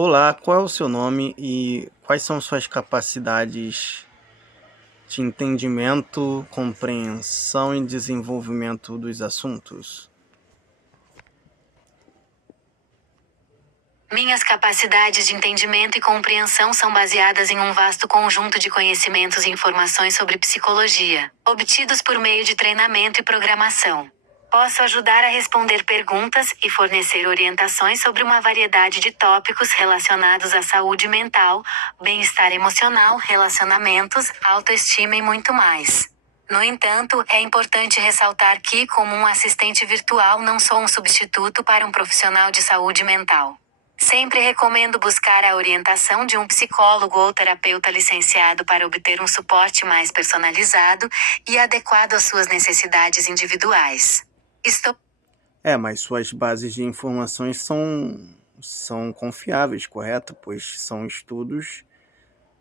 Olá, qual é o seu nome e quais são suas capacidades de entendimento, compreensão e desenvolvimento dos assuntos? Minhas capacidades de entendimento e compreensão são baseadas em um vasto conjunto de conhecimentos e informações sobre psicologia, obtidos por meio de treinamento e programação. Posso ajudar a responder perguntas e fornecer orientações sobre uma variedade de tópicos relacionados à saúde mental, bem-estar emocional, relacionamentos, autoestima e muito mais. No entanto, é importante ressaltar que, como um assistente virtual, não sou um substituto para um profissional de saúde mental. Sempre recomendo buscar a orientação de um psicólogo ou terapeuta licenciado para obter um suporte mais personalizado e adequado às suas necessidades individuais. Mas suas bases de informações são confiáveis, correto? Pois são estudos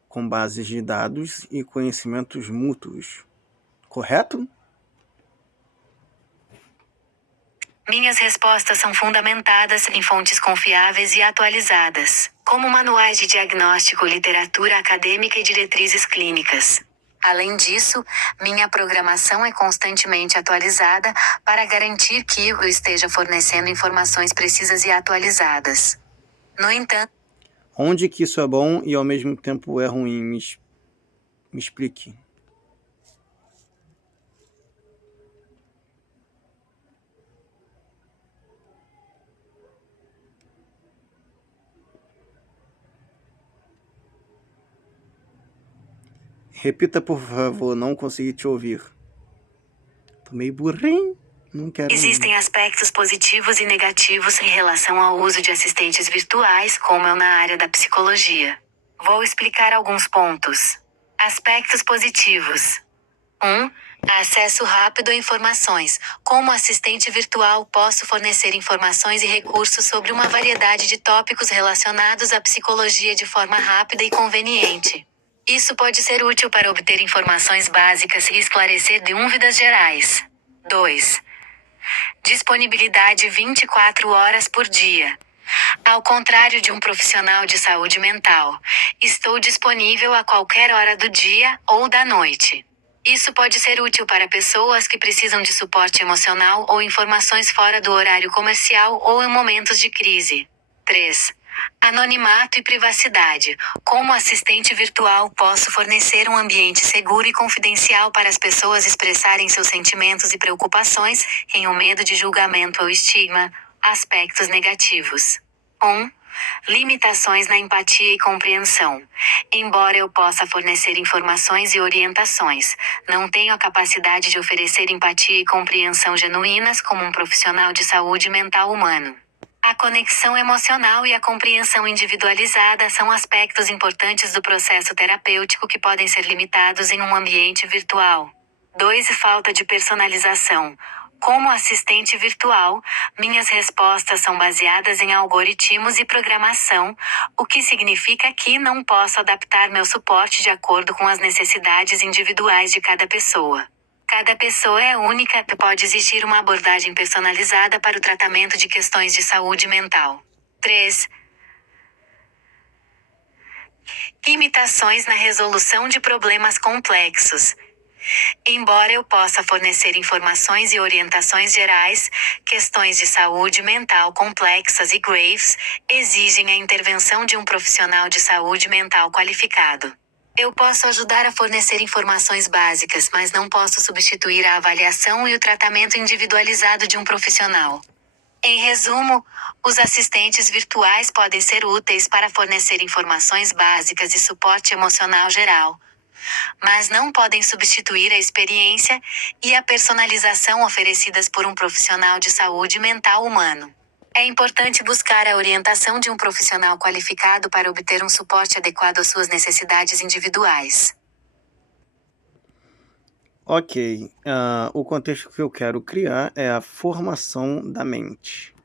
com bases de dados e conhecimentos mútuos, correto? Minhas respostas são fundamentadas em fontes confiáveis e atualizadas, como manuais de diagnóstico, literatura acadêmica e diretrizes clínicas. Além disso, minha programação é constantemente atualizada para garantir que eu esteja fornecendo informações precisas e atualizadas. No entanto, Onde que isso é bom e ao mesmo tempo é ruim? Me explique. Repita, por favor, não consegui te ouvir. Tô meio burrinho, não quero. Existem aspectos positivos e negativos em relação ao uso de assistentes virtuais, como na área da psicologia. Vou explicar alguns pontos. Aspectos positivos. 1. Acesso rápido a informações. Como assistente virtual, posso fornecer informações e recursos sobre uma variedade de tópicos relacionados à psicologia de forma rápida e conveniente. Isso pode ser útil para obter informações básicas e esclarecer dúvidas gerais. 2. Disponibilidade 24 horas por dia. Ao contrário de um profissional de saúde mental, estou disponível a qualquer hora do dia ou da noite. Isso pode ser útil para pessoas que precisam de suporte emocional ou informações fora do horário comercial ou em momentos de crise. 3. Anonimato e privacidade. Como assistente virtual, posso fornecer um ambiente seguro e confidencial para as pessoas expressarem seus sentimentos e preocupações, sem o medo de julgamento ou estigma. Aspectos negativos. 1. Limitações na empatia e compreensão. Embora eu possa fornecer informações e orientações, não tenho a capacidade de oferecer empatia e compreensão genuínas como um profissional de saúde mental humano. A conexão emocional e a compreensão individualizada são aspectos importantes do processo terapêutico que podem ser limitados em um ambiente virtual. 2. Falta de personalização. Como assistente virtual, minhas respostas são baseadas em algoritmos e programação, o que significa que não posso adaptar meu suporte de acordo com as necessidades individuais de cada pessoa. Cada pessoa é única e pode existir uma abordagem personalizada para o tratamento de questões de saúde mental. 3. Limitações na resolução de problemas complexos. Embora eu possa fornecer informações e orientações gerais, questões de saúde mental complexas e graves exigem a intervenção de um profissional de saúde mental qualificado. Eu posso ajudar a fornecer informações básicas, mas não posso substituir a avaliação e o tratamento individualizado de um profissional. Em resumo, os assistentes virtuais podem ser úteis para fornecer informações básicas e suporte emocional geral, mas não podem substituir a experiência e a personalização oferecidas por um profissional de saúde mental humano. É importante buscar a orientação de um profissional qualificado para obter um suporte adequado às suas necessidades individuais. Ok, o contexto que eu quero criar é a formação da mente.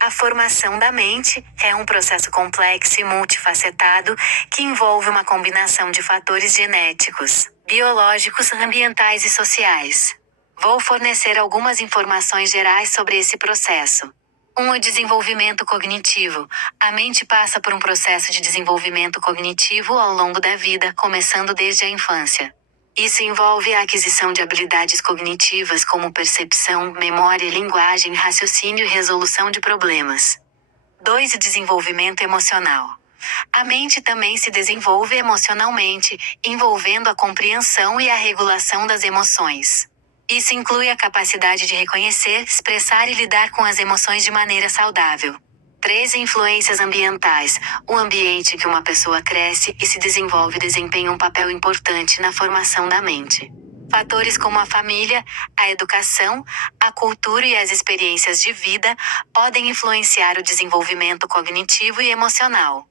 A formação da mente é um processo complexo e multifacetado que envolve uma combinação de fatores genéticos, biológicos, ambientais e sociais. Vou fornecer algumas informações gerais sobre esse processo. O desenvolvimento cognitivo. A mente passa por um processo de desenvolvimento cognitivo ao longo da vida, começando desde a infância. Isso envolve a aquisição de habilidades cognitivas como percepção, memória, linguagem, raciocínio e resolução de problemas. 2. Desenvolvimento emocional. A mente também se desenvolve emocionalmente, envolvendo a compreensão e a regulação das emoções. Isso inclui a capacidade de reconhecer, expressar e lidar com as emoções de maneira saudável. 3. Influências ambientais. O ambiente que uma pessoa cresce e se desenvolve desempenha um papel importante na formação da mente. Fatores como a família, a educação, a cultura e as experiências de vida podem influenciar o desenvolvimento cognitivo e emocional.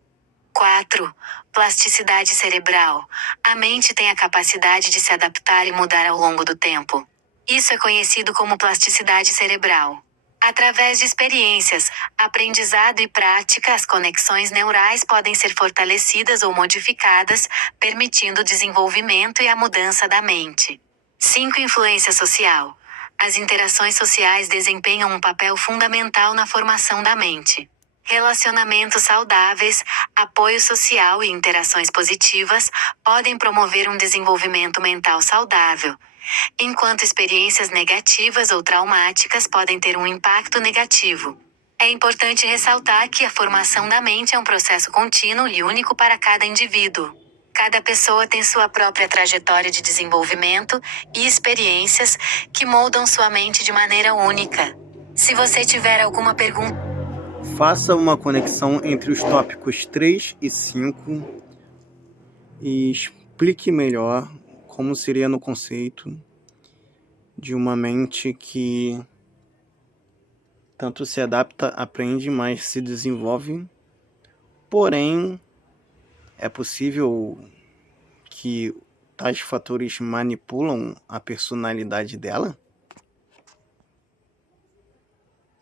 4. Plasticidade cerebral. A mente tem a capacidade de se adaptar e mudar ao longo do tempo. Isso é conhecido como plasticidade cerebral. Através de experiências, aprendizado e prática, as conexões neurais podem ser fortalecidas ou modificadas, permitindo o desenvolvimento e a mudança da mente. 5. Influência social. As interações sociais desempenham um papel fundamental na formação da mente. Relacionamentos saudáveis, apoio social e interações positivas podem promover um desenvolvimento mental saudável, enquanto experiências negativas ou traumáticas podem ter um impacto negativo. É importante ressaltar que a formação da mente é um processo contínuo e único para cada indivíduo. Cada pessoa tem sua própria trajetória de desenvolvimento e experiências que moldam sua mente de maneira única. Se você tiver alguma pergunta, Faça uma conexão entre os tópicos 3 e 5 e explique melhor como seria no conceito de uma mente que tanto se adapta, aprende, mas se desenvolve. Porém, é possível que tais fatores manipulam a personalidade dela?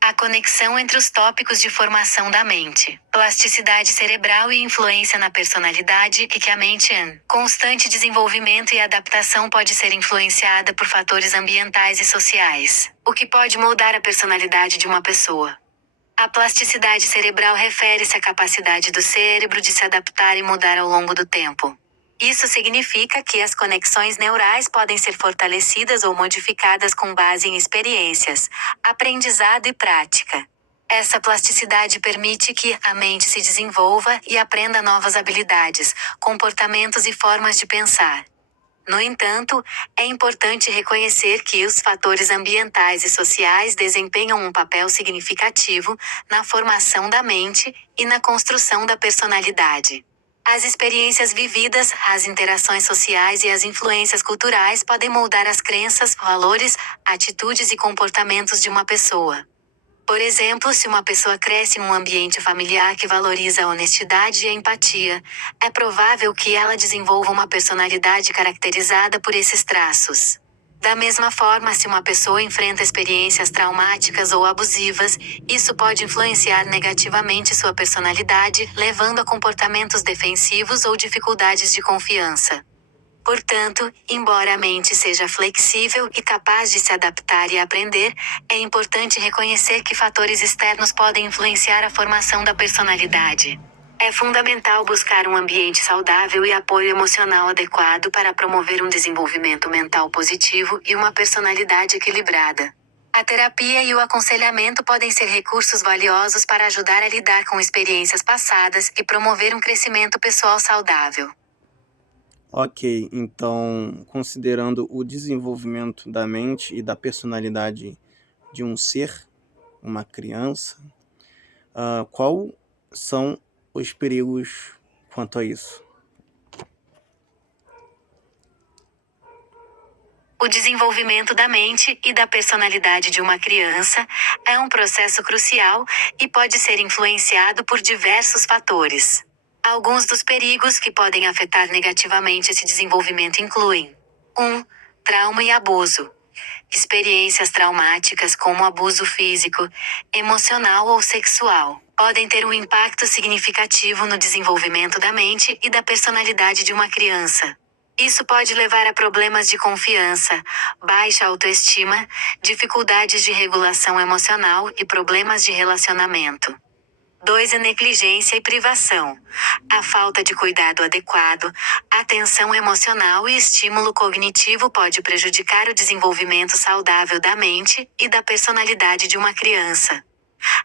a conexão entre os tópicos de formação da mente, plasticidade cerebral e influência na personalidade, e que a mente em constante desenvolvimento e adaptação pode ser influenciada por fatores ambientais e sociais, o que pode moldar a personalidade de uma pessoa. A plasticidade cerebral refere-se à capacidade do cérebro de se adaptar e mudar ao longo do tempo. Isso significa que as conexões neurais podem ser fortalecidas ou modificadas com base em experiências, aprendizado e prática. Essa plasticidade permite que a mente se desenvolva e aprenda novas habilidades, comportamentos e formas de pensar. No entanto, é importante reconhecer que os fatores ambientais e sociais desempenham um papel significativo na formação da mente e na construção da personalidade. As experiências vividas, as interações sociais e as influências culturais podem moldar as crenças, valores, atitudes e comportamentos de uma pessoa. Por exemplo, se uma pessoa cresce em um ambiente familiar que valoriza a honestidade e a empatia, é provável que ela desenvolva uma personalidade caracterizada por esses traços. Da mesma forma, se uma pessoa enfrenta experiências traumáticas ou abusivas, isso pode influenciar negativamente sua personalidade, levando a comportamentos defensivos ou dificuldades de confiança. Portanto, embora a mente seja flexível e capaz de se adaptar e aprender, é importante reconhecer que fatores externos podem influenciar a formação da personalidade. É fundamental buscar um ambiente saudável e apoio emocional adequado para promover um desenvolvimento mental positivo e uma personalidade equilibrada. A terapia e o aconselhamento podem ser recursos valiosos para ajudar a lidar com experiências passadas e promover um crescimento pessoal saudável. Ok, então, considerando o desenvolvimento da mente e da personalidade de um ser, uma criança, qual são os perigos quanto a isso? O desenvolvimento da mente e da personalidade de uma criança é um processo crucial e pode ser influenciado por diversos fatores. Alguns dos perigos que podem afetar negativamente esse desenvolvimento incluem: 1. Trauma e abuso. Experiências traumáticas como abuso físico, emocional ou sexual podem ter um impacto significativo no desenvolvimento da mente e da personalidade de uma criança. Isso pode levar a problemas de confiança, baixa autoestima, dificuldades de regulação emocional e problemas de relacionamento. 2. A negligência e privação. A falta de cuidado adequado, atenção emocional e estímulo cognitivo pode prejudicar o desenvolvimento saudável da mente e da personalidade de uma criança.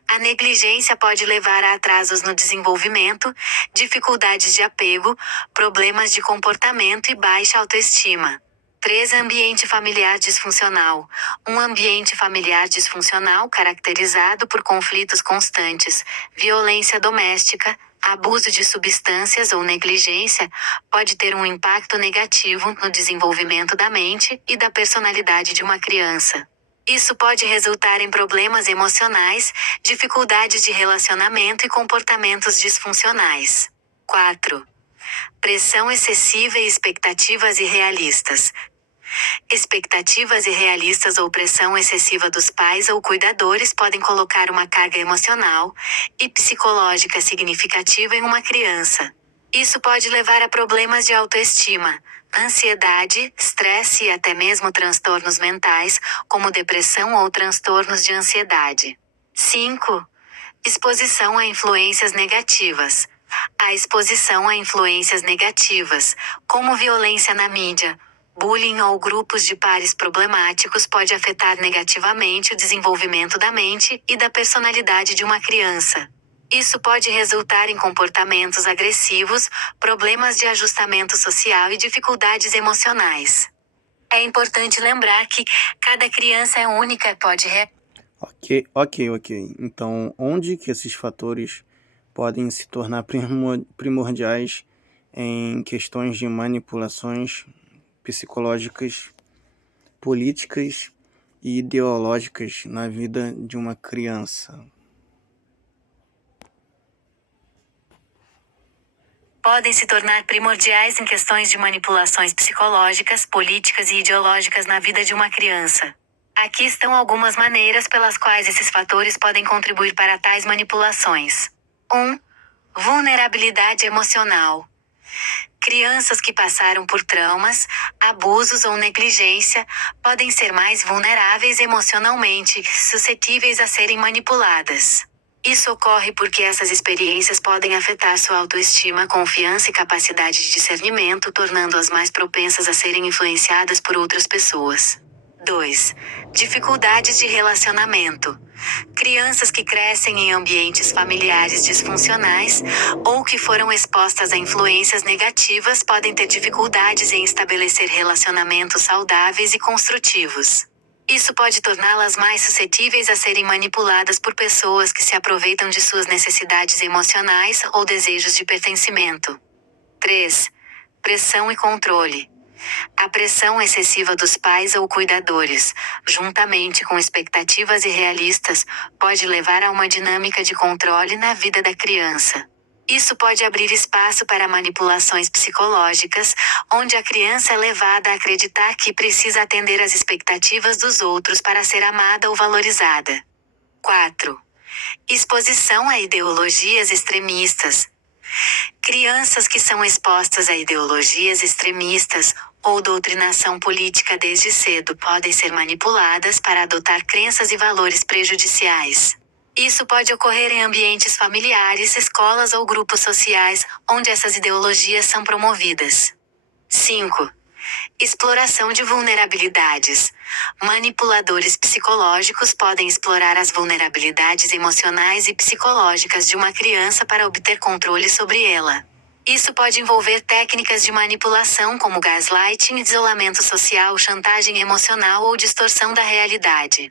A negligência pode levar a atrasos no desenvolvimento, dificuldades de apego, problemas de comportamento e baixa autoestima. 3. Ambiente familiar disfuncional. Um ambiente familiar disfuncional caracterizado por conflitos constantes, violência doméstica, abuso de substâncias ou negligência, pode ter um impacto negativo no desenvolvimento da mente e da personalidade de uma criança. Isso pode resultar em problemas emocionais, dificuldades de relacionamento e comportamentos disfuncionais. 4. Pressão excessiva e expectativas irrealistas. Expectativas irrealistas ou pressão excessiva dos pais ou cuidadores podem colocar uma carga emocional e psicológica significativa em uma criança. Isso pode levar a problemas de autoestima, ansiedade, estresse e até mesmo transtornos mentais, como depressão ou transtornos de ansiedade. 5. Exposição a influências negativas. A exposição a influências negativas, como violência na mídia, bullying ou grupos de pares problemáticos pode afetar negativamente o desenvolvimento da mente e da personalidade de uma criança. Isso pode resultar em comportamentos agressivos, problemas de ajustamento social e dificuldades emocionais. É importante lembrar que cada criança é única e pode Ok. Então, onde que esses fatores podem se tornar primordiais em questões de manipulações psicológicas, políticas e ideológicas na vida de uma criança? podem se tornar primordiais em questões de manipulações psicológicas, políticas e ideológicas na vida de uma criança. Aqui estão algumas maneiras pelas quais esses fatores podem contribuir para tais manipulações. 1. Vulnerabilidade emocional. Crianças que passaram por traumas, abusos ou negligência podem ser mais vulneráveis emocionalmente, suscetíveis a serem manipuladas. Isso ocorre porque essas experiências podem afetar sua autoestima, confiança e capacidade de discernimento, tornando-as mais propensas a serem influenciadas por outras pessoas. 2. Dificuldades de relacionamento. Crianças que crescem em ambientes familiares disfuncionais, ou que foram expostas a influências negativas podem ter dificuldades em estabelecer relacionamentos saudáveis e construtivos. Isso pode torná-las mais suscetíveis a serem manipuladas por pessoas que se aproveitam de suas necessidades emocionais ou desejos de pertencimento. 3. Pressão e controle. A pressão excessiva dos pais ou cuidadores, juntamente com expectativas irrealistas, pode levar a uma dinâmica de controle na vida da criança. Isso pode abrir espaço para manipulações psicológicas, onde a criança é levada a acreditar que precisa atender às expectativas dos outros para ser amada ou valorizada. 4. Exposição a ideologias extremistas. Crianças que são expostas a ideologias extremistas, ou doutrinação política desde cedo podem ser manipuladas para adotar crenças e valores prejudiciais. Isso pode ocorrer em ambientes familiares, escolas ou grupos sociais, onde essas ideologias são promovidas. 5. Exploração de vulnerabilidades. Manipuladores psicológicos podem explorar as vulnerabilidades emocionais e psicológicas de uma criança para obter controle sobre ela. Isso pode envolver técnicas de manipulação como gaslighting, isolamento social, chantagem emocional ou distorção da realidade.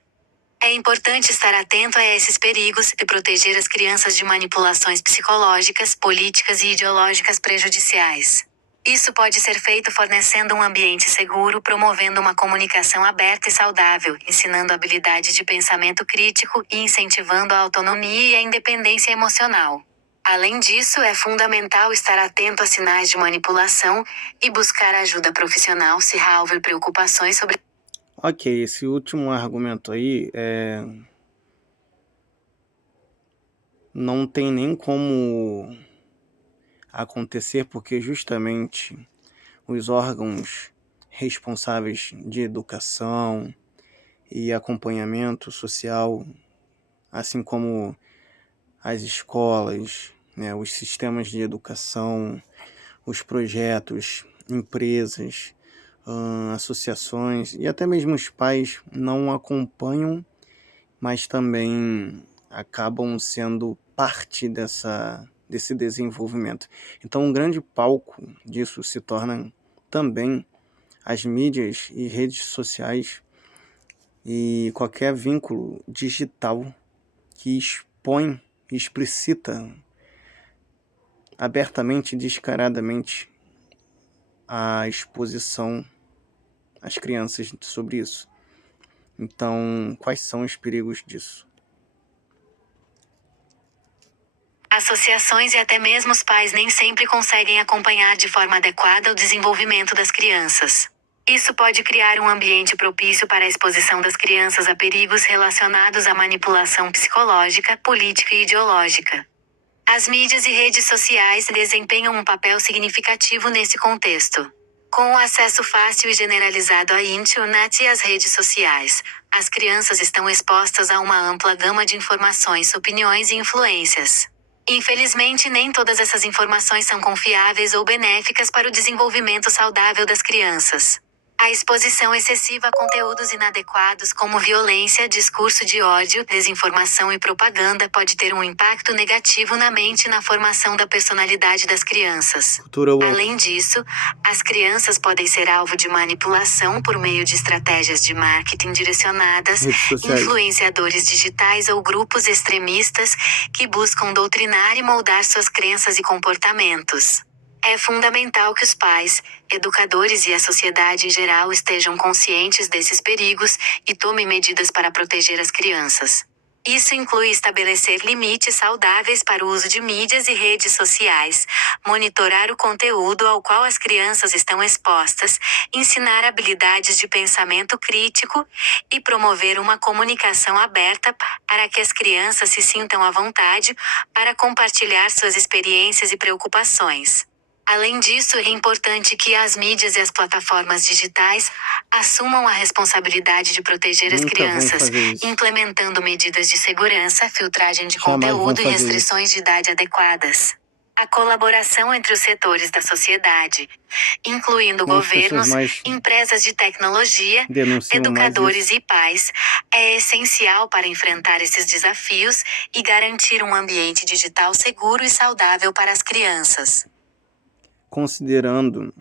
É importante estar atento a esses perigos e proteger as crianças de manipulações psicológicas, políticas e ideológicas prejudiciais. Isso pode ser feito fornecendo um ambiente seguro, promovendo uma comunicação aberta e saudável, ensinando habilidade de pensamento crítico e incentivando a autonomia e a independência emocional. Além disso, é fundamental estar atento a sinais de manipulação e buscar ajuda profissional se houver preocupações sobre. Ok, esse último argumento aí não tem nem como acontecer, porque justamente os órgãos responsáveis de educação e acompanhamento social, assim como as escolas, né, os sistemas de educação, os projetos, empresas, associações e até mesmo os pais não acompanham, mas também acabam sendo parte desse desenvolvimento. Então, um grande palco disso se torna também as mídias e redes sociais e qualquer vínculo digital que expõe, explicita abertamente e descaradamente a exposição às crianças sobre isso. Então, quais são os perigos disso? Associações e até mesmo os pais nem sempre conseguem acompanhar de forma adequada o desenvolvimento das crianças. Isso pode criar um ambiente propício para a exposição das crianças a perigos relacionados à manipulação psicológica, política e ideológica. As mídias e redes sociais desempenham um papel significativo nesse contexto. Com o acesso fácil e generalizado à internet e às redes sociais, as crianças estão expostas a uma ampla gama de informações, opiniões e influências. Infelizmente, nem todas essas informações são confiáveis ou benéficas para o desenvolvimento saudável das crianças. A exposição excessiva a conteúdos inadequados como violência, discurso de ódio, desinformação e propaganda pode ter um impacto negativo na mente e na formação da personalidade das crianças. Cultura woke. Além disso, as crianças podem ser alvo de manipulação por meio de estratégias de marketing direcionadas, Redes sociais. influenciadores digitais ou grupos extremistas que buscam doutrinar e moldar suas crenças e comportamentos. É fundamental que os pais, educadores e a sociedade em geral estejam conscientes desses perigos e tomem medidas para proteger as crianças. Isso inclui estabelecer limites saudáveis para o uso de mídias e redes sociais, monitorar o conteúdo ao qual as crianças estão expostas, ensinar habilidades de pensamento crítico e promover uma comunicação aberta para que as crianças se sintam à vontade para compartilhar suas experiências e preocupações. Além disso, é importante que as mídias e as plataformas digitais assumam a responsabilidade de proteger as Nunca vão crianças, fazer isso. implementando medidas de segurança, filtragem de Jamais vão conteúdo e fazer restrições de idade adequadas. A colaboração entre os setores da sociedade, incluindo Como as pessoas governos, mais empresas de tecnologia, denunciam mais educadores isso. e pais, é essencial para enfrentar esses desafios e garantir um ambiente digital seguro e saudável para as crianças. Considerando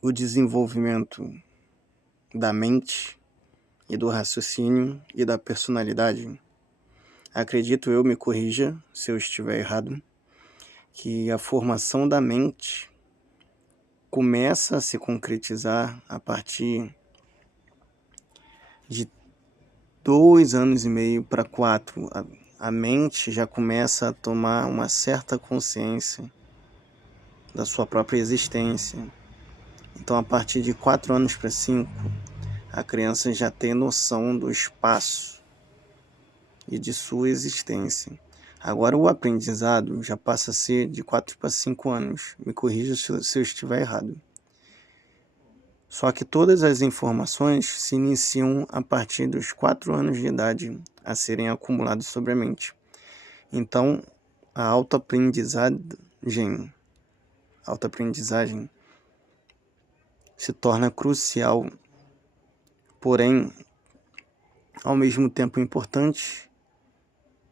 o desenvolvimento da mente e do raciocínio e da personalidade, acredito eu, me corrija se eu estiver errado, que a formação da mente começa a se concretizar a partir de 2 anos e meio para 4. A mente já começa a tomar uma certa consciência da sua própria existência. Então, a partir de 4 anos para 5, a criança já tem noção do espaço e de sua existência. Agora, o aprendizado já passa a ser de 4 para 5 anos. Me corrija se eu estiver errado. Só que todas as informações se iniciam a partir dos 4 anos de idade a serem acumuladas sobre a mente. Então, a autoaprendizagem se torna crucial, porém, ao mesmo tempo importante,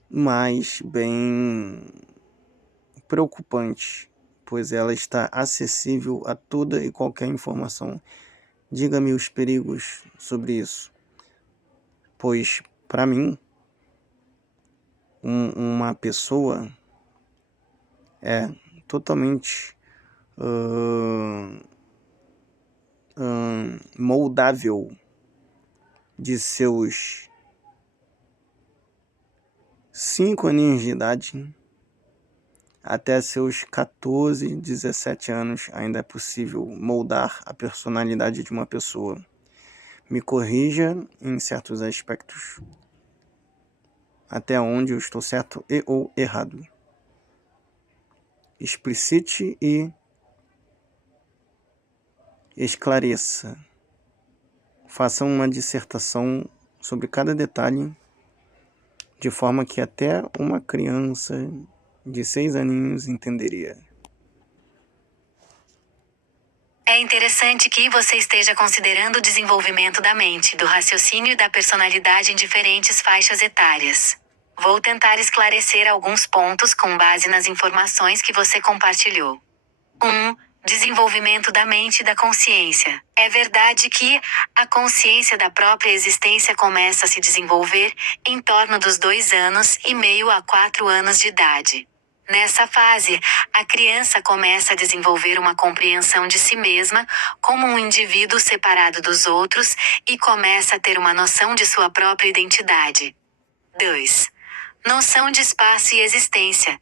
mas bem preocupante, pois ela está acessível a toda e qualquer informação. Diga-me os perigos sobre isso, pois, para mim, uma pessoa é totalmente moldável de seus 5 aninhos de idade até seus 14, 17 anos. Ainda é possível moldar a personalidade de uma pessoa. Me corrija em certos aspectos, até onde eu estou certo e ou errado. Explicite e Esclareça. Faça uma dissertação sobre cada detalhe, de forma que até uma criança de 6 aninhos entenderia. É interessante que você esteja considerando o desenvolvimento da mente, do raciocínio e da personalidade em diferentes faixas etárias. Vou tentar esclarecer alguns pontos com base nas informações que você compartilhou. 1. Desenvolvimento da mente e da consciência. É verdade que a consciência da própria existência começa a se desenvolver em torno dos 2 anos e meio a 4 anos de idade. Nessa fase, a criança começa a desenvolver uma compreensão de si mesma como um indivíduo separado dos outros e começa a ter uma noção de sua própria identidade. 2. Noção de espaço e existência.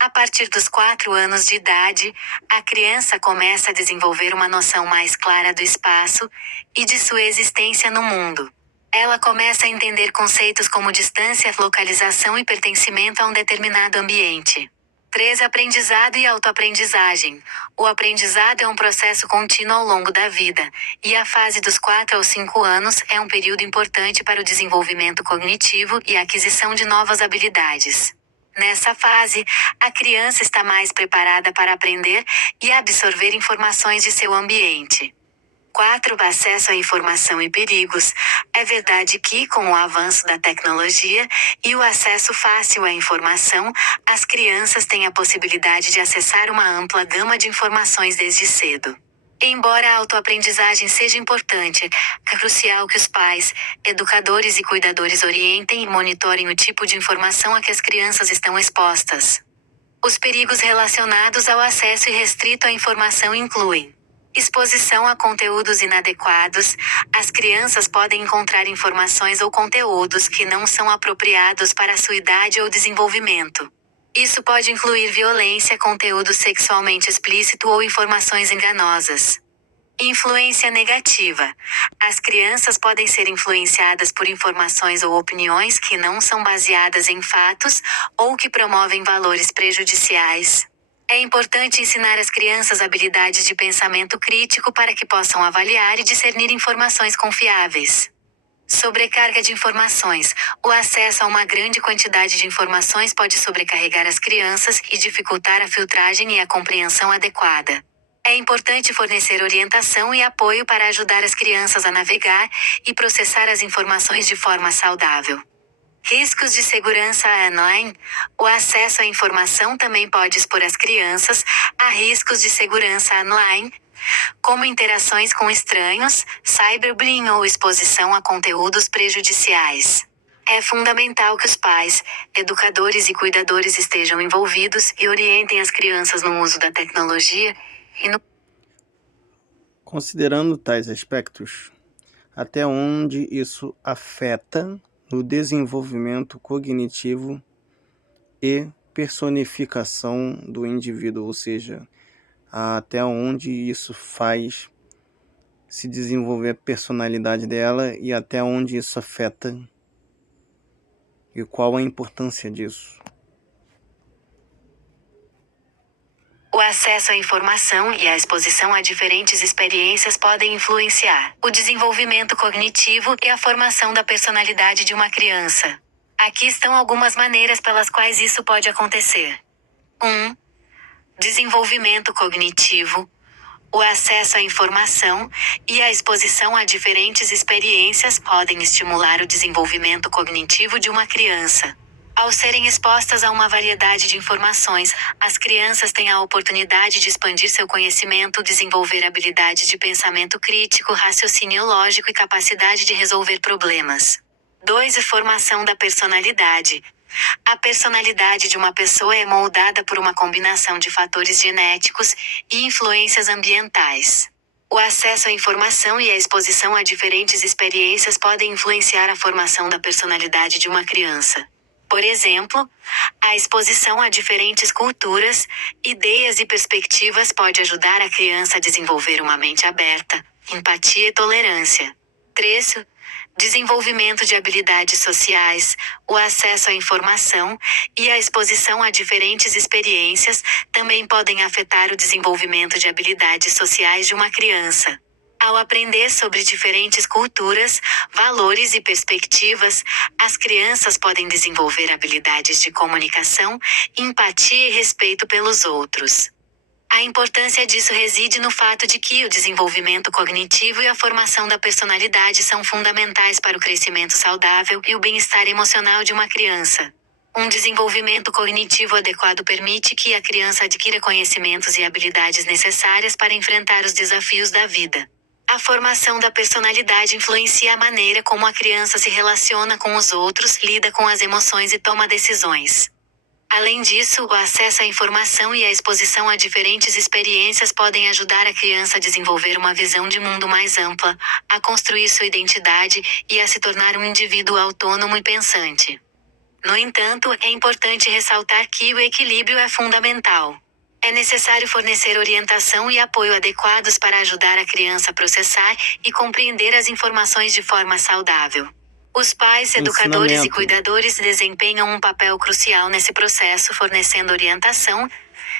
A partir dos 4 anos de idade, a criança começa a desenvolver uma noção mais clara do espaço e de sua existência no mundo. Ela começa a entender conceitos como distância, localização e pertencimento a um determinado ambiente. 3. Aprendizado e autoaprendizagem. O aprendizado é um processo contínuo ao longo da vida, e a fase dos 4 aos 5 anos é um período importante para o desenvolvimento cognitivo e a aquisição de novas habilidades. Nessa fase, a criança está mais preparada para aprender e absorver informações de seu ambiente. 4. Acesso à informação e perigos. É verdade que, com o avanço da tecnologia e o acesso fácil à informação, as crianças têm a possibilidade de acessar uma ampla gama de informações desde cedo. Embora a autoaprendizagem seja importante, é crucial que os pais, educadores e cuidadores orientem e monitorem o tipo de informação a que as crianças estão expostas. Os perigos relacionados ao acesso irrestrito à informação incluem: exposição a conteúdos inadequados. As crianças podem encontrar informações ou conteúdos que não são apropriados para sua idade ou desenvolvimento. Isso pode incluir violência, conteúdo sexualmente explícito ou informações enganosas. Influência negativa. As crianças podem ser influenciadas por informações ou opiniões que não são baseadas em fatos ou que promovem valores prejudiciais. É importante ensinar às crianças habilidades de pensamento crítico para que possam avaliar e discernir informações confiáveis. Sobrecarga de informações. O acesso a uma grande quantidade de informações pode sobrecarregar as crianças e dificultar a filtragem e a compreensão adequada. É importante fornecer orientação e apoio para ajudar as crianças a navegar e processar as informações de forma saudável. Riscos de segurança online. O acesso à informação também pode expor as crianças a riscos de segurança online, como interações com estranhos, cyberbullying ou exposição a conteúdos prejudiciais. É fundamental que os pais, educadores e cuidadores estejam envolvidos e orientem as crianças no uso da tecnologia e no... Considerando tais aspectos, até onde isso afeta no desenvolvimento cognitivo e personificação do indivíduo, ou seja, até onde isso faz se desenvolver a personalidade dela e até onde isso afeta e qual a importância disso. O acesso à informação e a exposição a diferentes experiências podem influenciar o desenvolvimento cognitivo e a formação da personalidade de uma criança. Aqui estão algumas maneiras pelas quais isso pode acontecer. 1. Desenvolvimento cognitivo. O acesso à informação e a exposição a diferentes experiências podem estimular o desenvolvimento cognitivo de uma criança. Ao serem expostas a uma variedade de informações, as crianças têm a oportunidade de expandir seu conhecimento, desenvolver habilidades de pensamento crítico, raciocínio lógico e capacidade de resolver problemas. 2. Formação da personalidade. A personalidade de uma pessoa é moldada por uma combinação de fatores genéticos e influências ambientais. O acesso à informação e a exposição a diferentes experiências podem influenciar a formação da personalidade de uma criança. Por exemplo, a exposição a diferentes culturas, ideias e perspectivas pode ajudar a criança a desenvolver uma mente aberta, empatia e tolerância. 3. Desenvolvimento de habilidades sociais. O acesso à informação e a exposição a diferentes experiências também podem afetar o desenvolvimento de habilidades sociais de uma criança. Ao aprender sobre diferentes culturas, valores e perspectivas, as crianças podem desenvolver habilidades de comunicação, empatia e respeito pelos outros. A importância disso reside no fato de que o desenvolvimento cognitivo e a formação da personalidade são fundamentais para o crescimento saudável e o bem-estar emocional de uma criança. Um desenvolvimento cognitivo adequado permite que a criança adquira conhecimentos e habilidades necessárias para enfrentar os desafios da vida. A formação da personalidade influencia a maneira como a criança se relaciona com os outros, lida com as emoções e toma decisões. Além disso, o acesso à informação e a exposição a diferentes experiências podem ajudar a criança a desenvolver uma visão de mundo mais ampla, a construir sua identidade e a se tornar um indivíduo autônomo e pensante. No entanto, é importante ressaltar que o equilíbrio é fundamental. É necessário fornecer orientação e apoio adequados para ajudar a criança a processar e compreender as informações de forma saudável. Os pais, educadores e Ensinamento. cuidadores desempenham um papel crucial nesse processo, fornecendo orientação,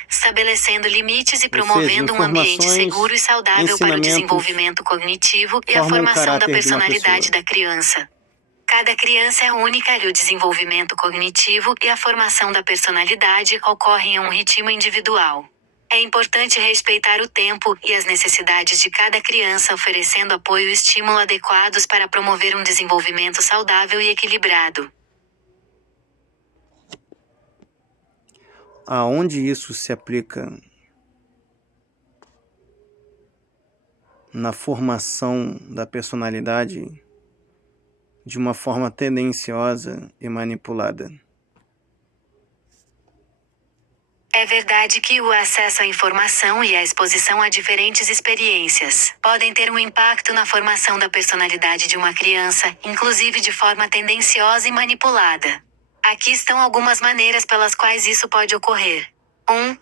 estabelecendo limites e promovendo um ambiente informações, seguro e saudável para o ensinamentos desenvolvimento cognitivo e a formam o formação da caráter de uma personalidade pessoa. da criança. Cada criança é única e o desenvolvimento cognitivo e a formação da personalidade ocorrem em um ritmo individual. É importante respeitar o tempo e as necessidades de cada criança, oferecendo apoio e estímulo adequados para promover um desenvolvimento saudável e equilibrado. Aonde isso se aplica na formação da personalidade de uma forma tendenciosa e manipulada? É verdade que o acesso à informação e a exposição a diferentes experiências podem ter um impacto na formação da personalidade de uma criança, inclusive de forma tendenciosa e manipulada. Aqui estão algumas maneiras pelas quais isso pode ocorrer. 1.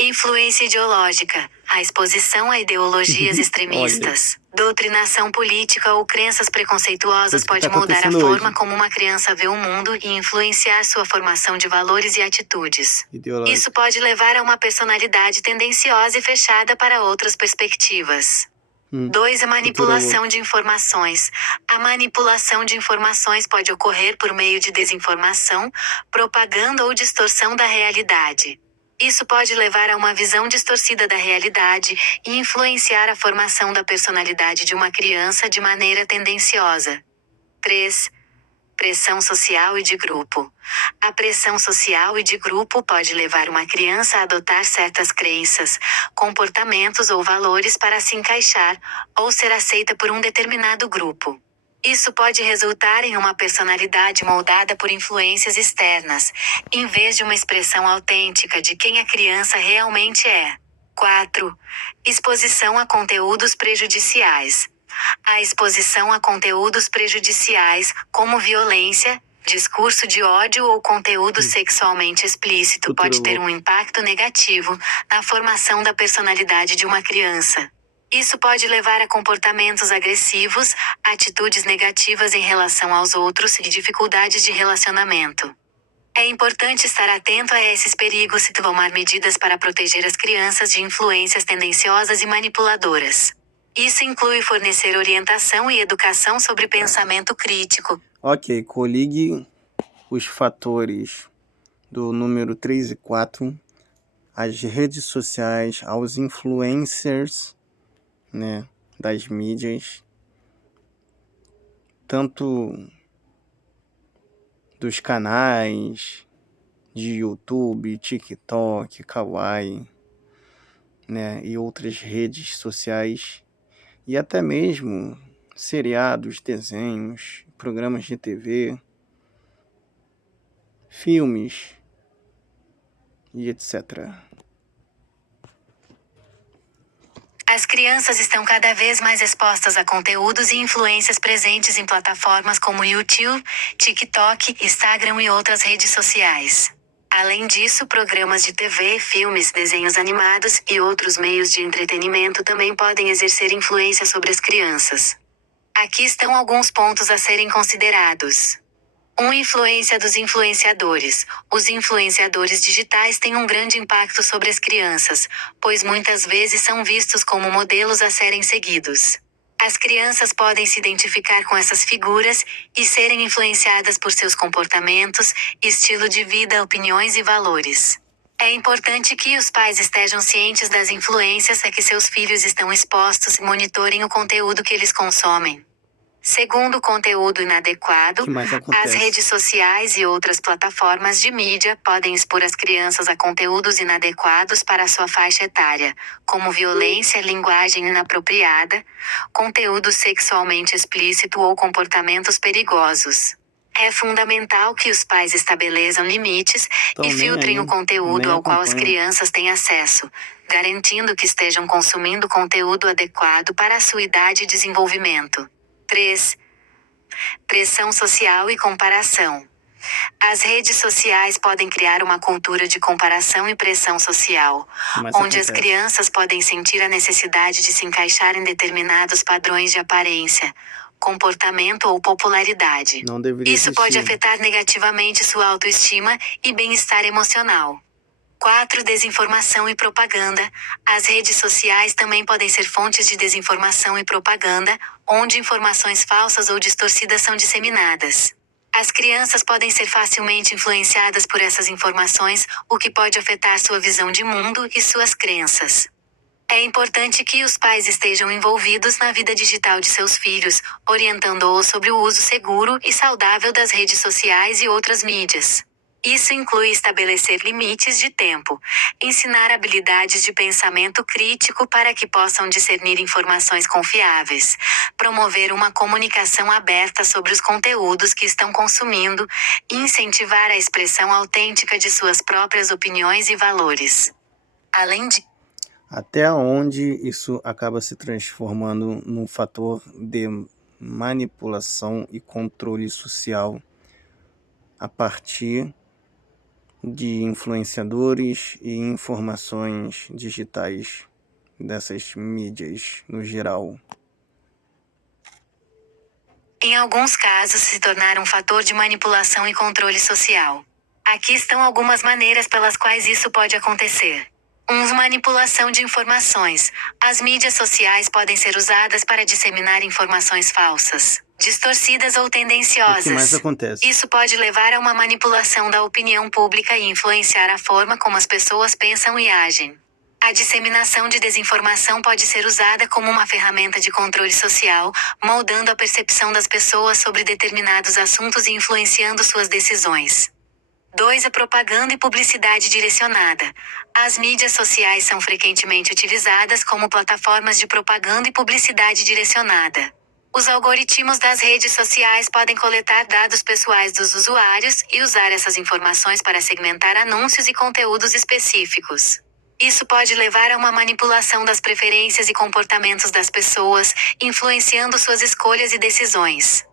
Influência ideológica. A exposição a ideologias extremistas, doutrinação política ou crenças preconceituosas Isso que pode tá moldar a acontecendo forma hoje. como uma criança vê o mundo e influenciar sua formação de valores e atitudes. Ideológica. Isso pode levar a uma personalidade tendenciosa e fechada para outras perspectivas. 2. A manipulação de informações. A manipulação de informações pode ocorrer por meio de desinformação, propaganda ou distorção da realidade. Isso pode levar a uma visão distorcida da realidade e influenciar a formação da personalidade de uma criança de maneira tendenciosa. 3. Pressão social e de grupo. A pressão social e de grupo pode levar uma criança a adotar certas crenças, comportamentos ou valores para se encaixar, ou ser aceita por um determinado grupo. Isso pode resultar em uma personalidade moldada por influências externas, em vez de uma expressão autêntica de quem a criança realmente é. 4. Exposição a conteúdos prejudiciais. A exposição a conteúdos prejudiciais, como violência, discurso de ódio ou conteúdo sexualmente explícito, pode ter um impacto negativo na formação da personalidade de uma criança. Isso pode levar a comportamentos agressivos, atitudes negativas em relação aos outros e dificuldades de relacionamento. É importante estar atento a esses perigos e tomar medidas para proteger as crianças de influências tendenciosas e manipuladoras. Isso inclui fornecer orientação e educação sobre pensamento crítico. Ok, coligue os fatores do número 3 e 4, as redes sociais, aos influencers, né, das mídias, tanto dos canais de YouTube, TikTok, Kawaii, né, e outras redes sociais, e até mesmo seriados, desenhos, programas de TV, filmes e etc. As crianças estão cada vez mais expostas a conteúdos e influências presentes em plataformas como YouTube, TikTok, Instagram e outras redes sociais. Além disso, programas de TV, filmes, desenhos animados e outros meios de entretenimento também podem exercer influência sobre as crianças. Aqui estão alguns pontos a serem considerados. 1. Influência dos influenciadores. Os influenciadores digitais têm um grande impacto sobre as crianças, pois muitas vezes são vistos como modelos a serem seguidos. As crianças podem se identificar com essas figuras e serem influenciadas por seus comportamentos, estilo de vida, opiniões e valores. É importante que os pais estejam cientes das influências a que seus filhos estão expostos e monitorem o conteúdo que eles consomem. Segundo, conteúdo O inadequado, que mais as acontece? redes sociais e outras plataformas de mídia podem expor as crianças a conteúdos inadequados para a sua faixa etária, como violência, linguagem inapropriada, conteúdo sexualmente explícito ou comportamentos perigosos. É fundamental que os pais estabeleçam limites Tão e nem filtrem o aí, conteúdo nem ao qual as acompanham. crianças têm acesso, garantindo que estejam consumindo conteúdo adequado para a sua idade e desenvolvimento. 3. Pressão social e comparação. As redes sociais podem criar uma cultura de comparação e pressão social, O que mais onde as acontece? crianças podem sentir a necessidade de se encaixar em determinados padrões de aparência, comportamento ou popularidade. Não deveria Isso pode existir. afetar negativamente sua autoestima e bem-estar emocional. 4. Desinformação e propaganda. As redes sociais também podem ser fontes de desinformação e propaganda, onde informações falsas ou distorcidas são disseminadas. As crianças podem ser facilmente influenciadas por essas informações, o que pode afetar sua visão de mundo e suas crenças. É importante que os pais estejam envolvidos na vida digital de seus filhos, orientando-os sobre o uso seguro e saudável das redes sociais e outras mídias. Isso inclui estabelecer limites de tempo, ensinar habilidades de pensamento crítico para que possam discernir informações confiáveis, promover uma comunicação aberta sobre os conteúdos que estão consumindo e incentivar a expressão autêntica de suas próprias opiniões e valores. Além de Até onde isso acaba se transformando num fator de manipulação e controle social a partir de influenciadores e informações digitais dessas mídias no geral. Em alguns casos se tornar um fator de manipulação e controle social. Aqui estão algumas maneiras pelas quais isso pode acontecer. 1. Manipulação de informações. As mídias sociais podem ser usadas para disseminar informações falsas, distorcidas ou O que mais tendenciosas. acontece? Isso pode levar a uma manipulação da opinião pública e influenciar a forma como as pessoas pensam e agem. A disseminação de desinformação pode ser usada como uma ferramenta de controle social, moldando a percepção das pessoas sobre determinados assuntos e influenciando suas decisões. 2. A propaganda e publicidade direcionada. As mídias sociais são frequentemente utilizadas como plataformas de propaganda e publicidade direcionada. Os algoritmos das redes sociais podem coletar dados pessoais dos usuários e usar essas informações para segmentar anúncios e conteúdos específicos. Isso pode levar a uma manipulação das preferências e comportamentos das pessoas, influenciando suas escolhas e decisões.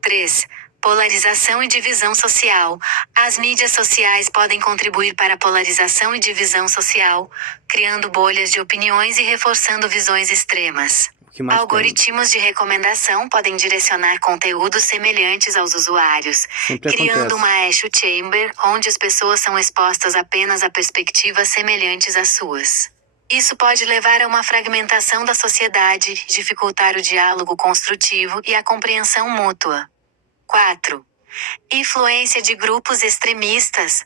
3. Polarização e divisão social. As mídias sociais podem contribuir para a polarização e divisão social, criando bolhas de opiniões e reforçando visões extremas. O que mais tem? Algoritmos de recomendação podem direcionar conteúdos semelhantes aos usuários, Sempre criando acontece. uma echo chamber, onde as pessoas são expostas apenas a perspectivas semelhantes às suas. Isso pode levar a uma fragmentação da sociedade, dificultar o diálogo construtivo e a compreensão mútua. 4. Influência de grupos extremistas.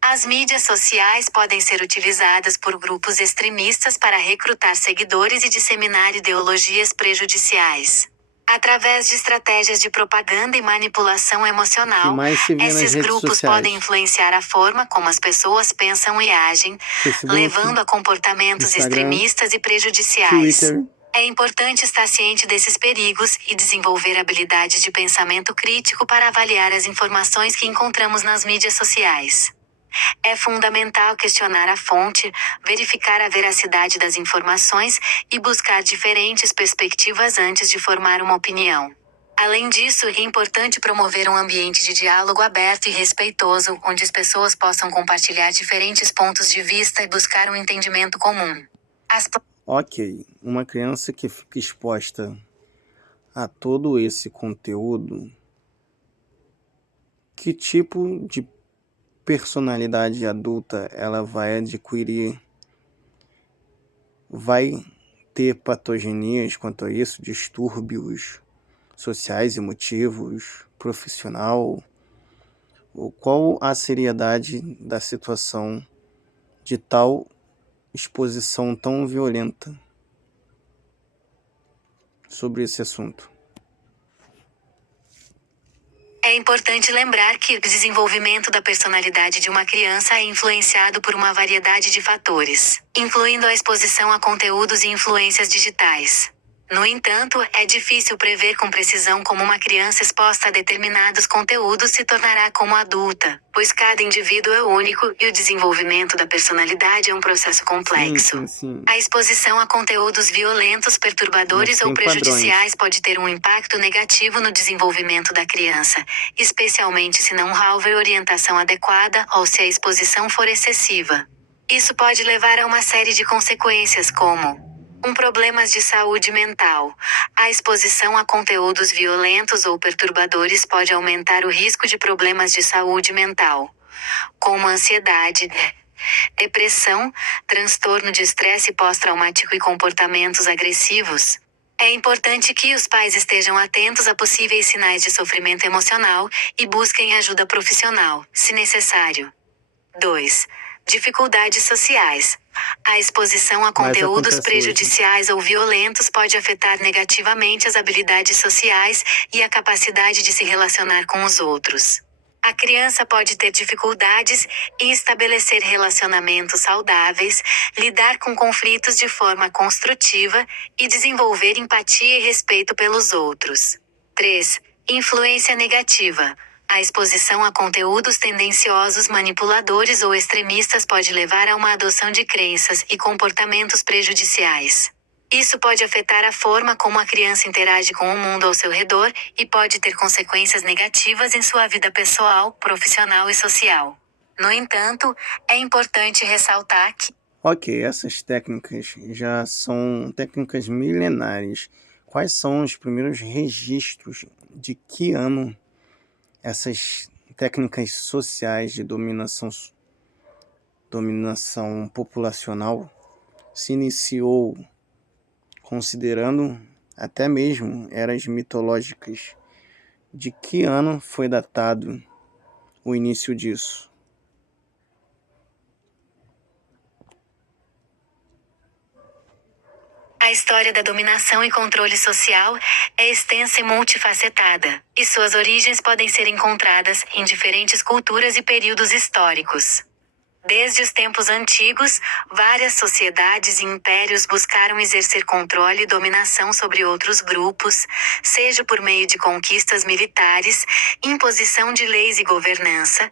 As mídias sociais podem ser utilizadas por grupos extremistas para recrutar seguidores e disseminar ideologias prejudiciais. Através de estratégias de propaganda e manipulação O que emocional, mais se vê nas esses redes grupos podem sociais? influenciar a forma como as pessoas pensam e agem, Facebook, levando a comportamentos Instagram, extremistas e prejudiciais. Twitter. É importante estar ciente desses perigos e desenvolver habilidades de pensamento crítico para avaliar as informações que encontramos nas mídias sociais. É fundamental questionar a fonte, verificar a veracidade das informações e buscar diferentes perspectivas antes de formar uma opinião. Além disso, é importante promover um ambiente de diálogo aberto e respeitoso, onde as pessoas possam compartilhar diferentes pontos de vista e buscar um entendimento comum. Ok, uma criança que fica exposta a todo esse conteúdo, que tipo de personalidade adulta ela vai adquirir, vai ter patogenias quanto a isso, distúrbios sociais, emotivos, profissional? Ou qual a seriedade da situação de tal exposição tão violenta sobre esse assunto? É importante lembrar que o desenvolvimento da personalidade de uma criança é influenciado por uma variedade de fatores, incluindo a exposição a conteúdos e influências digitais. No entanto, é difícil prever com precisão como uma criança exposta a determinados conteúdos se tornará como adulta, pois cada indivíduo é único e o desenvolvimento da personalidade é um processo complexo. Sim. A exposição a conteúdos violentos, perturbadores Mas ou tem prejudiciais padrões. pode ter um impacto negativo no desenvolvimento da criança, especialmente se não houver orientação adequada ou se a exposição for excessiva. Isso pode levar a uma série de consequências como problemas de saúde mental. A exposição a conteúdos violentos ou perturbadores pode aumentar o risco de problemas de saúde mental, como ansiedade, depressão, transtorno de estresse pós-traumático e comportamentos agressivos. É importante que os pais estejam atentos a possíveis sinais de sofrimento emocional e busquem ajuda profissional, se necessário. 2. Dificuldades sociais. A exposição a Mas conteúdos acontece hoje. prejudiciais ou violentos pode afetar negativamente as habilidades sociais e a capacidade de se relacionar com os outros. A criança pode ter dificuldades em estabelecer relacionamentos saudáveis, lidar com conflitos de forma construtiva e desenvolver empatia e respeito pelos outros. 3. Influência negativa. A exposição a conteúdos tendenciosos, manipuladores ou extremistas pode levar a uma adoção de crenças e comportamentos prejudiciais. Isso pode afetar a forma como a criança interage com o mundo ao seu redor e pode ter consequências negativas em sua vida pessoal, profissional e social. No entanto, é importante ressaltar que Ok, essas técnicas já são técnicas milenares. Quais são os primeiros registros de que ano essas técnicas sociais de dominação populacional se iniciou, considerando até mesmo eras mitológicas? De que ano foi datado o início disso? a história da dominação e controle social é extensa e multifacetada, e suas origens podem ser encontradas em diferentes culturas e períodos históricos. Desde os tempos antigos, várias sociedades e impérios buscaram exercer controle e dominação sobre outros grupos, seja por meio de conquistas militares, imposição de leis e governança,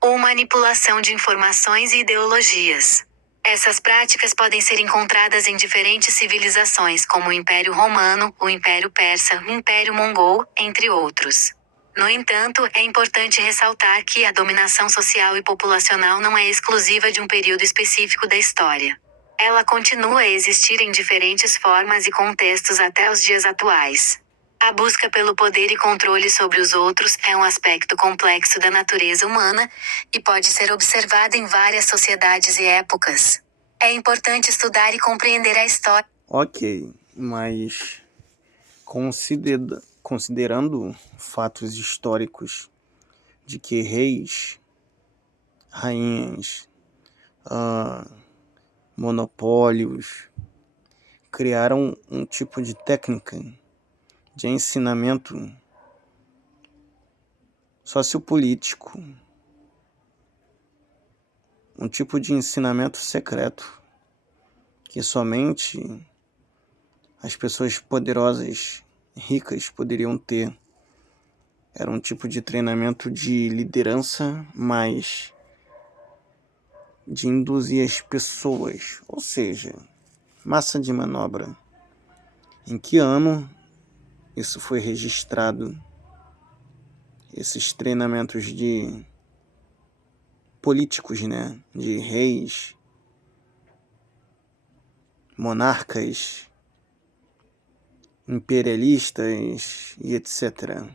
ou manipulação de informações e ideologias. Essas práticas podem ser encontradas em diferentes civilizações, como o Império Romano, o Império Persa, o Império Mongol, entre outros. No entanto, é importante ressaltar que a dominação social e populacional não é exclusiva de um período específico da história. Ela continua a existir em diferentes formas e contextos até os dias atuais. A busca pelo poder e controle sobre os outros é um aspecto complexo da natureza humana e pode ser observado em várias sociedades e épocas. É importante estudar e compreender a história. Ok, mas considerando fatos históricos de que reis, rainhas, monopólios criaram um tipo de técnica de ensinamento sociopolítico, um tipo de ensinamento secreto que somente as pessoas poderosas, ricas poderiam ter. Era um tipo de treinamento de liderança, mas de induzir as pessoas, ou seja, massa de manobra. Em que ano isso foi registrado? Esses treinamentos de políticos, né? De reis, monarcas, imperialistas e etc.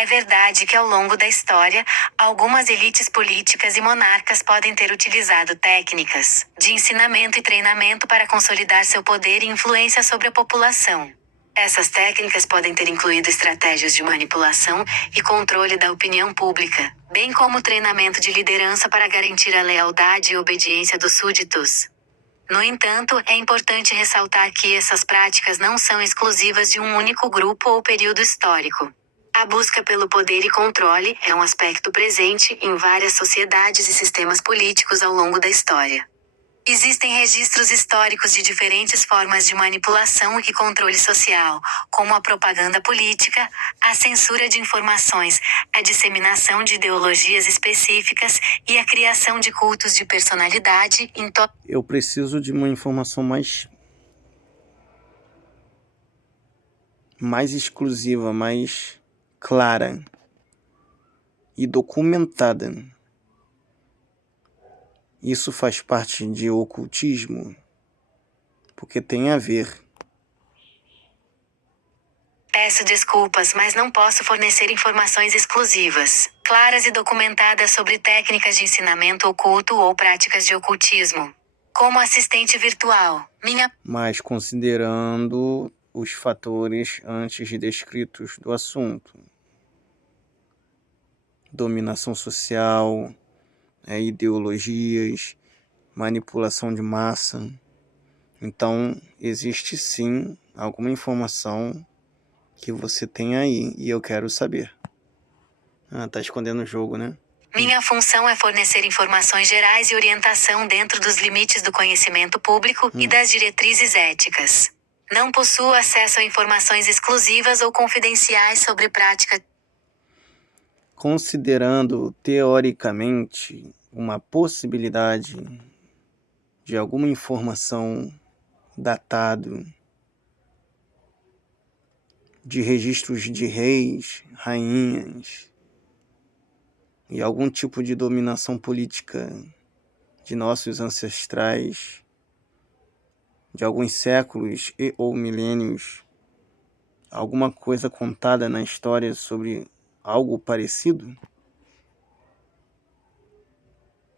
É verdade que ao longo da história, algumas elites políticas e monarcas podem ter utilizado técnicas de ensinamento e treinamento para consolidar seu poder e influência sobre a população. Essas técnicas podem ter incluído estratégias de manipulação e controle da opinião pública, bem como treinamento de liderança para garantir a lealdade e obediência dos súditos. No entanto, é importante ressaltar que essas práticas não são exclusivas de um único grupo ou período histórico. A busca pelo poder e controle é um aspecto presente em várias sociedades e sistemas políticos ao longo da história. Existem registros históricos de diferentes formas de manipulação e controle social, como a propaganda política, a censura de informações, a disseminação de ideologias específicas e a criação de cultos de personalidade em todo. Eu preciso de uma informação mais exclusiva, mais clara e documentada. Isso faz parte de ocultismo? Porque tem a ver. Peço desculpas, mas não posso fornecer informações exclusivas, claras e documentadas sobre técnicas de ensinamento oculto ou práticas de ocultismo. Como assistente virtual, Mas considerando os fatores antes descritos do assunto: dominação social, ideologias, manipulação de massa. Então, existe sim alguma informação que você tem aí e eu quero saber. Tá escondendo o jogo, né? Minha função é fornecer informações gerais e orientação dentro dos limites do conhecimento público e das diretrizes éticas. Não possuo acesso a informações exclusivas ou confidenciais sobre prática. Considerando teoricamente uma possibilidade de alguma informação datado de registros de reis, rainhas e algum tipo de dominação política de nossos ancestrais de alguns séculos e ou milênios, alguma coisa contada na história sobre algo parecido?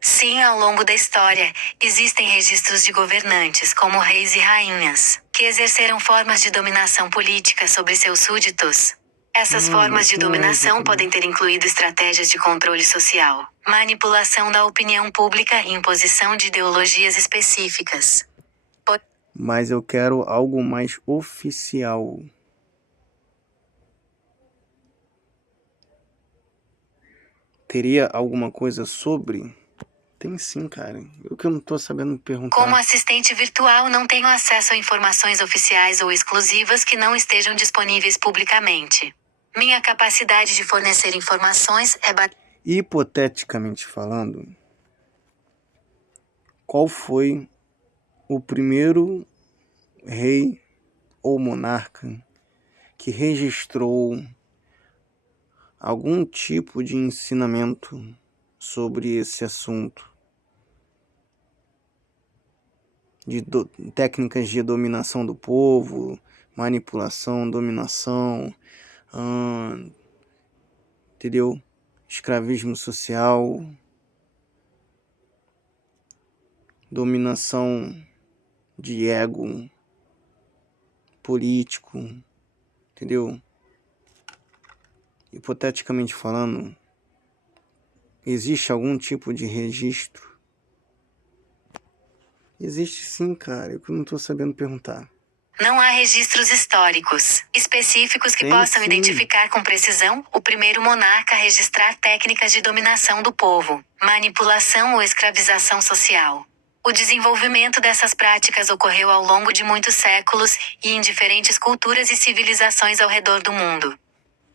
Sim, ao longo da história, existem registros de governantes, como reis e rainhas, que exerceram formas de dominação política sobre seus súditos. Essas formas de dominação podem ter incluído estratégias de controle social, manipulação da opinião pública e imposição de ideologias específicas. Mas eu quero algo mais oficial. Teria alguma coisa sobre? Tem sim, cara. Eu que não tô sabendo perguntar. Como assistente virtual, não tenho acesso a informações oficiais ou exclusivas que não estejam disponíveis publicamente. Minha capacidade de fornecer informações é Hipoteticamente falando, qual foi o primeiro rei ou monarca que registrou algum tipo de ensinamento sobre esse assunto? De técnicas de dominação do povo, manipulação, dominação, entendeu? Escravismo social, dominação de ego político, entendeu? Hipoteticamente falando, existe algum tipo de registro? Existe sim, cara. Eu que não tô sabendo perguntar. Não há registros históricos específicos que possam identificar com precisão o primeiro monarca a registrar técnicas de dominação do povo, manipulação ou escravização social. O desenvolvimento dessas práticas ocorreu ao longo de muitos séculos e em diferentes culturas e civilizações ao redor do mundo.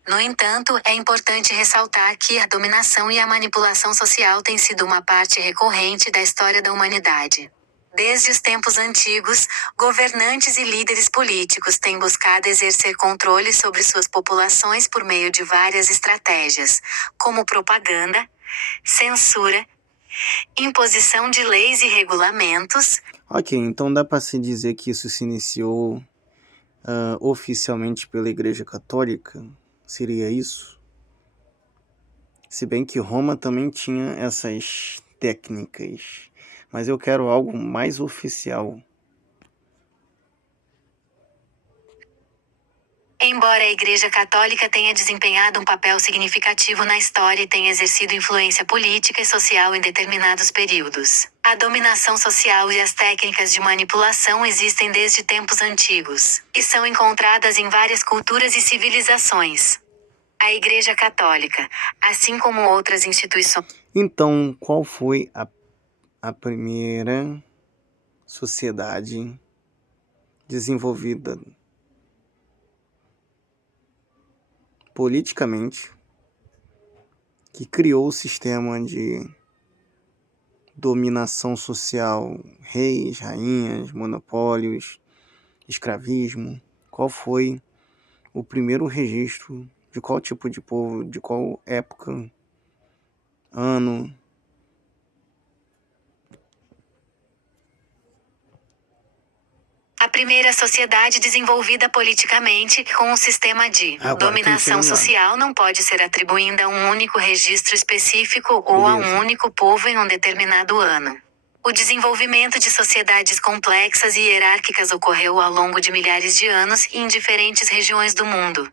No entanto, é importante ressaltar que a dominação e a manipulação social têm sido uma parte recorrente da história da humanidade. Desde os tempos antigos, governantes e líderes políticos têm buscado exercer controle sobre suas populações por meio de várias estratégias, como propaganda, censura, imposição de leis e regulamentos. Ok, então dá para se dizer que isso se iniciou oficialmente pela Igreja Católica? Seria isso? Se bem que Roma também tinha essas técnicas, mas eu quero algo mais oficial. Embora a Igreja Católica tenha desempenhado um papel significativo na história e tenha exercido influência política e social em determinados períodos, a dominação social e as técnicas de manipulação existem desde tempos antigos, e são encontradas em várias culturas e civilizações. A Igreja Católica, assim como outras instituições. Então, qual foi a primeira sociedade desenvolvida politicamente que criou o sistema de dominação social, reis, rainhas, monopólios, escravismo? Qual foi o primeiro registro de qual tipo de povo, de qual época, ano? A primeira sociedade desenvolvida politicamente com um sistema de Agora que eu não sei dominação o nome. social não pode ser atribuída a um único registro específico ou a Beleza. um único povo em um determinado ano. O desenvolvimento de sociedades complexas e hierárquicas ocorreu ao longo de milhares de anos e em diferentes regiões do mundo.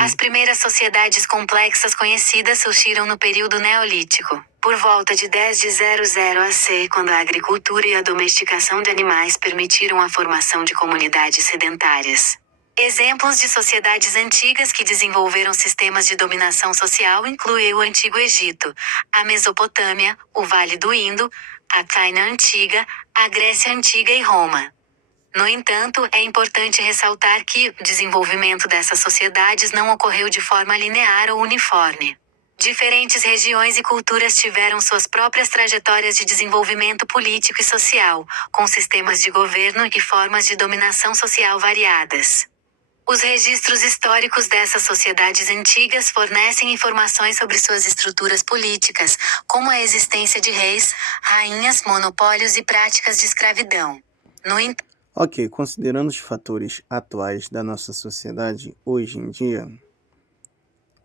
As primeiras sociedades complexas conhecidas surgiram no período neolítico, por volta de 10 de 00 AC, quando a agricultura e a domesticação de animais permitiram a formação de comunidades sedentárias. Exemplos de sociedades antigas que desenvolveram sistemas de dominação social incluem o Antigo Egito, a Mesopotâmia, o Vale do Indo, a China Antiga, a Grécia Antiga e Roma. No entanto, é importante ressaltar que o desenvolvimento dessas sociedades não ocorreu de forma linear ou uniforme. Diferentes regiões e culturas tiveram suas próprias trajetórias de desenvolvimento político e social, com sistemas de governo e formas de dominação social variadas. Os registros históricos dessas sociedades antigas fornecem informações sobre suas estruturas políticas, como a existência de reis, rainhas, monopólios e práticas de escravidão. No entanto, Ok, considerando os fatores atuais da nossa sociedade hoje em dia,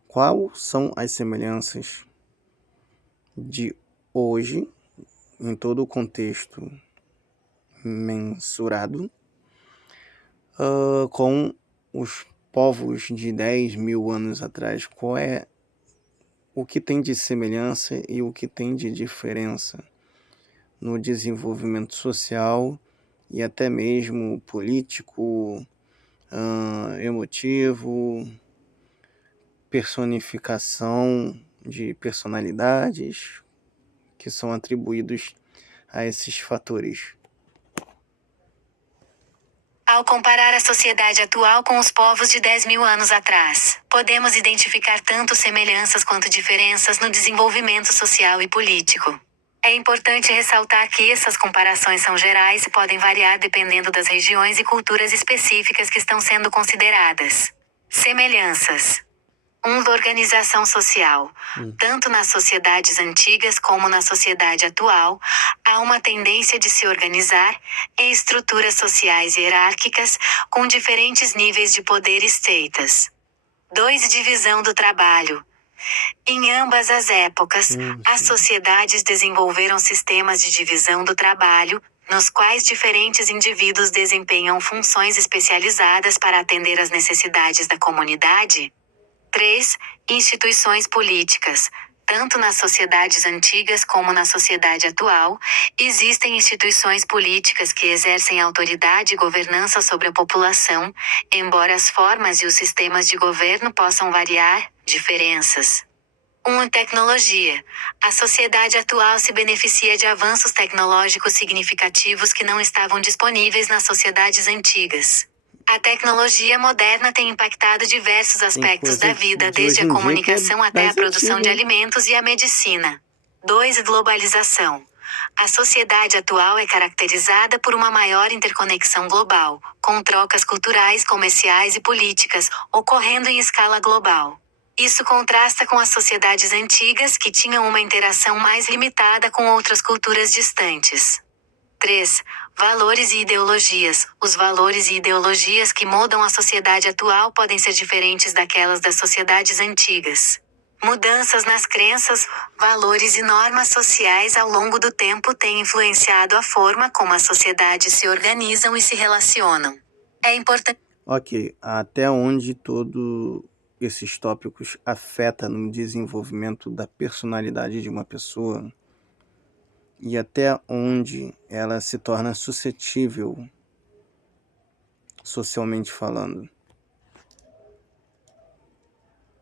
quais são as semelhanças de hoje, em todo o contexto mensurado, com os povos de 10 mil anos atrás? Qual é o que tem de semelhança e o que tem de diferença no desenvolvimento social e até mesmo político, emotivo, personificação de personalidades que são atribuídos a esses fatores? ao comparar a sociedade atual com os povos de 10 mil anos atrás, podemos identificar tanto semelhanças quanto diferenças no desenvolvimento social e político. É importante ressaltar que essas comparações são gerais e podem variar dependendo das regiões e culturas específicas que estão sendo consideradas. Semelhanças. 1. Organização social. Tanto nas sociedades antigas como na sociedade atual, há uma tendência de se organizar em estruturas sociais hierárquicas, com diferentes níveis de poder e status. 2. Divisão do trabalho. Em ambas as épocas, as sociedades desenvolveram sistemas de divisão do trabalho, nos quais diferentes indivíduos desempenham funções especializadas para atender às necessidades da comunidade. 3. Instituições políticas. Tanto nas sociedades antigas como na sociedade atual, existem instituições políticas que exercem autoridade e governança sobre a população, embora as formas e os sistemas de governo possam variar. Diferenças. 1. Tecnologia. A sociedade atual se beneficia de avanços tecnológicos significativos que não estavam disponíveis nas sociedades antigas. A tecnologia moderna tem impactado diversos aspectos da vida, desde a comunicação até a produção de alimentos e a medicina. 2. Globalização. A sociedade atual é caracterizada por uma maior interconexão global, com trocas culturais, comerciais e políticas, ocorrendo em escala global. Isso contrasta com as sociedades antigas que tinham uma interação mais limitada com outras culturas distantes. 3. Valores e ideologias. Os valores e ideologias que moldam a sociedade atual podem ser diferentes daquelas das sociedades antigas. Mudanças nas crenças, valores e normas sociais ao longo do tempo têm influenciado a forma como as sociedades se organizam e se relacionam. É importante. Ok, até onde todos esses tópicos afetam no desenvolvimento da personalidade de uma pessoa e até onde ela se torna suscetível, socialmente falando.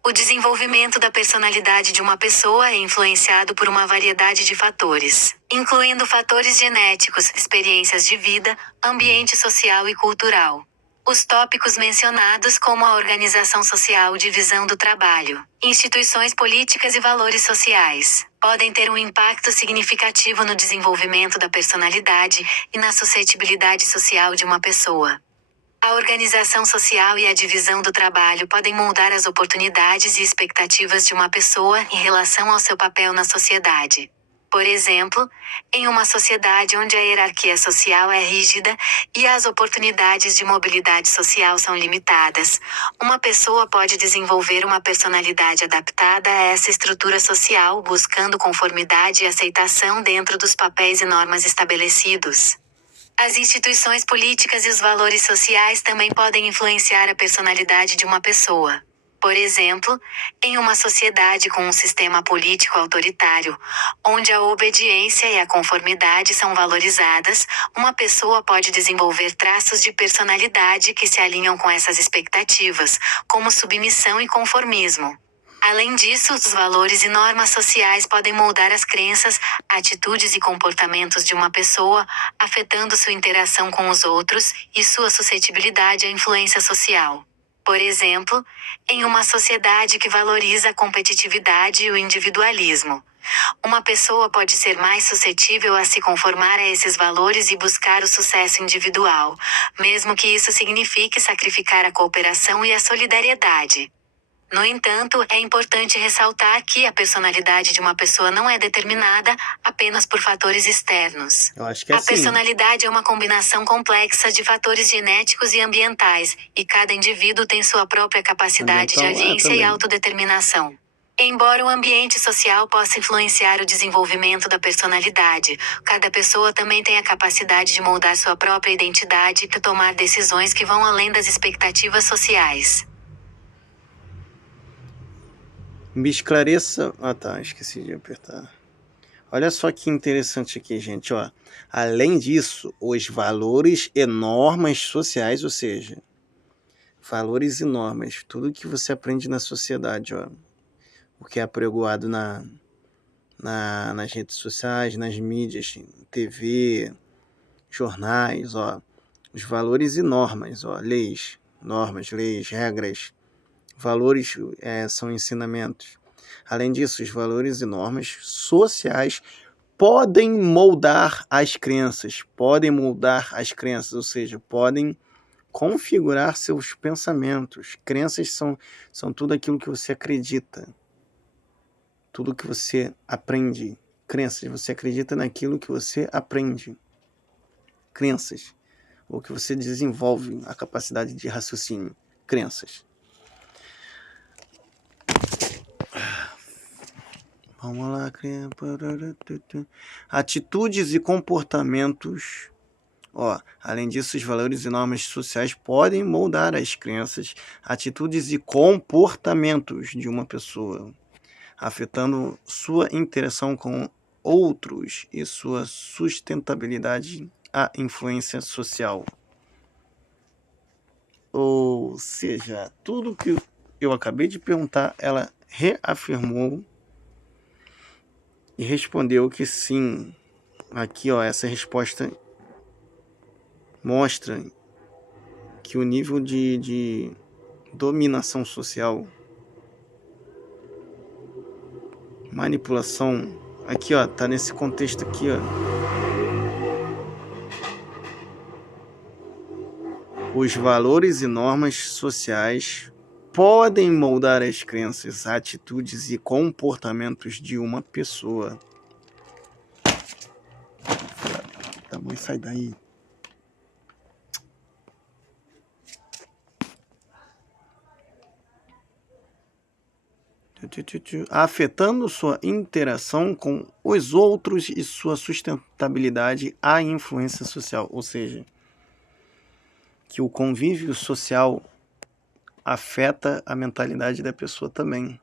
O desenvolvimento da personalidade de uma pessoa é influenciado por uma variedade de fatores, incluindo fatores genéticos, experiências de vida, ambiente social e cultural. Os tópicos mencionados, como a organização social, divisão do trabalho, instituições políticas e valores sociais, podem ter um impacto significativo no desenvolvimento da personalidade e na suscetibilidade social de uma pessoa. A organização social e a divisão do trabalho podem moldar as oportunidades e expectativas de uma pessoa em relação ao seu papel na sociedade. Por exemplo, em uma sociedade onde a hierarquia social é rígida e as oportunidades de mobilidade social são limitadas, uma pessoa pode desenvolver uma personalidade adaptada a essa estrutura social, buscando conformidade e aceitação dentro dos papéis e normas estabelecidos. As instituições políticas e os valores sociais também podem influenciar a personalidade de uma pessoa. Por exemplo, em uma sociedade com um sistema político autoritário, onde a obediência e a conformidade são valorizadas, uma pessoa pode desenvolver traços de personalidade que se alinham com essas expectativas, como submissão e conformismo. Além disso, os valores e normas sociais podem moldar as crenças, atitudes e comportamentos de uma pessoa, afetando sua interação com os outros e sua suscetibilidade à influência social. Por exemplo, em uma sociedade que valoriza a competitividade e o individualismo, uma pessoa pode ser mais suscetível a se conformar a esses valores e buscar o sucesso individual, mesmo que isso signifique sacrificar a cooperação e a solidariedade. No entanto, é importante ressaltar que a personalidade de uma pessoa não é determinada apenas por fatores externos. Eu acho que é A assim. personalidade é uma combinação complexa de fatores genéticos e ambientais, e cada indivíduo tem sua própria capacidade de Ambiental agência e também. autodeterminação. Embora o ambiente social possa influenciar o desenvolvimento da personalidade, cada pessoa também tem a capacidade de moldar sua própria identidade e tomar decisões que vão além das expectativas sociais. Me esclareça. Ah, tá, esqueci de apertar. Olha só que interessante aqui, gente, ó. Além disso, os valores e normas sociais, ou seja, valores e normas, tudo que você aprende na sociedade, ó, o que é apregoado nas redes sociais, nas mídias, TV, jornais, ó, os valores e normas, ó, leis, normas, leis, regras, valores são ensinamentos. Além disso, os valores e normas sociais podem moldar as crenças, ou seja, podem configurar seus pensamentos. Crenças são tudo aquilo que você acredita, tudo que você aprende. Crenças, você acredita naquilo que você aprende. Crenças, ou que você desenvolve a capacidade de raciocínio. Crenças. Vamos lá. Atitudes e comportamentos. Ó, além disso, os valores e normas sociais podem moldar as crenças, atitudes e comportamentos de uma pessoa, afetando sua interação com outros e sua sustentabilidade à influência social. Ou seja, tudo que eu acabei de perguntar, ela reafirmou e respondeu que sim. Aqui, ó, essa resposta mostra que o nível de dominação social, manipulação, aqui, ó, tá nesse contexto aqui, ó. Os valores e normas sociais podem moldar as crenças, atitudes e comportamentos de uma pessoa. Tá bom, sai daí. afetando sua interação com os outros e sua sustentabilidade à influência social. Ou seja, que o convívio social afeta a mentalidade da pessoa também.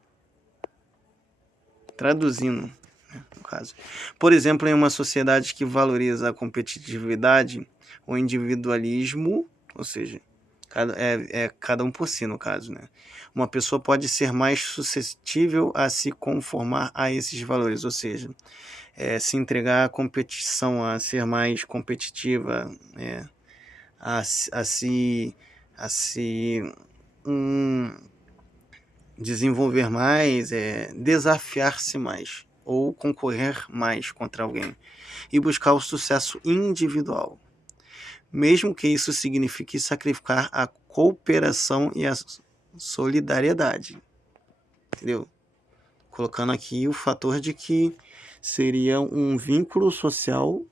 Traduzindo, né, no caso. Por exemplo, em uma sociedade que valoriza a competitividade, o individualismo, ou seja, cada um por si, no caso, né? Uma pessoa pode ser mais suscetível a se conformar a esses valores, ou seja, se entregar à competição, a ser mais competitiva, a se desenvolver mais, desafiar-se mais ou concorrer mais contra alguém e buscar o sucesso individual, mesmo que isso signifique sacrificar a cooperação e a solidariedade, entendeu? Colocando aqui o fator de que seria um vínculo social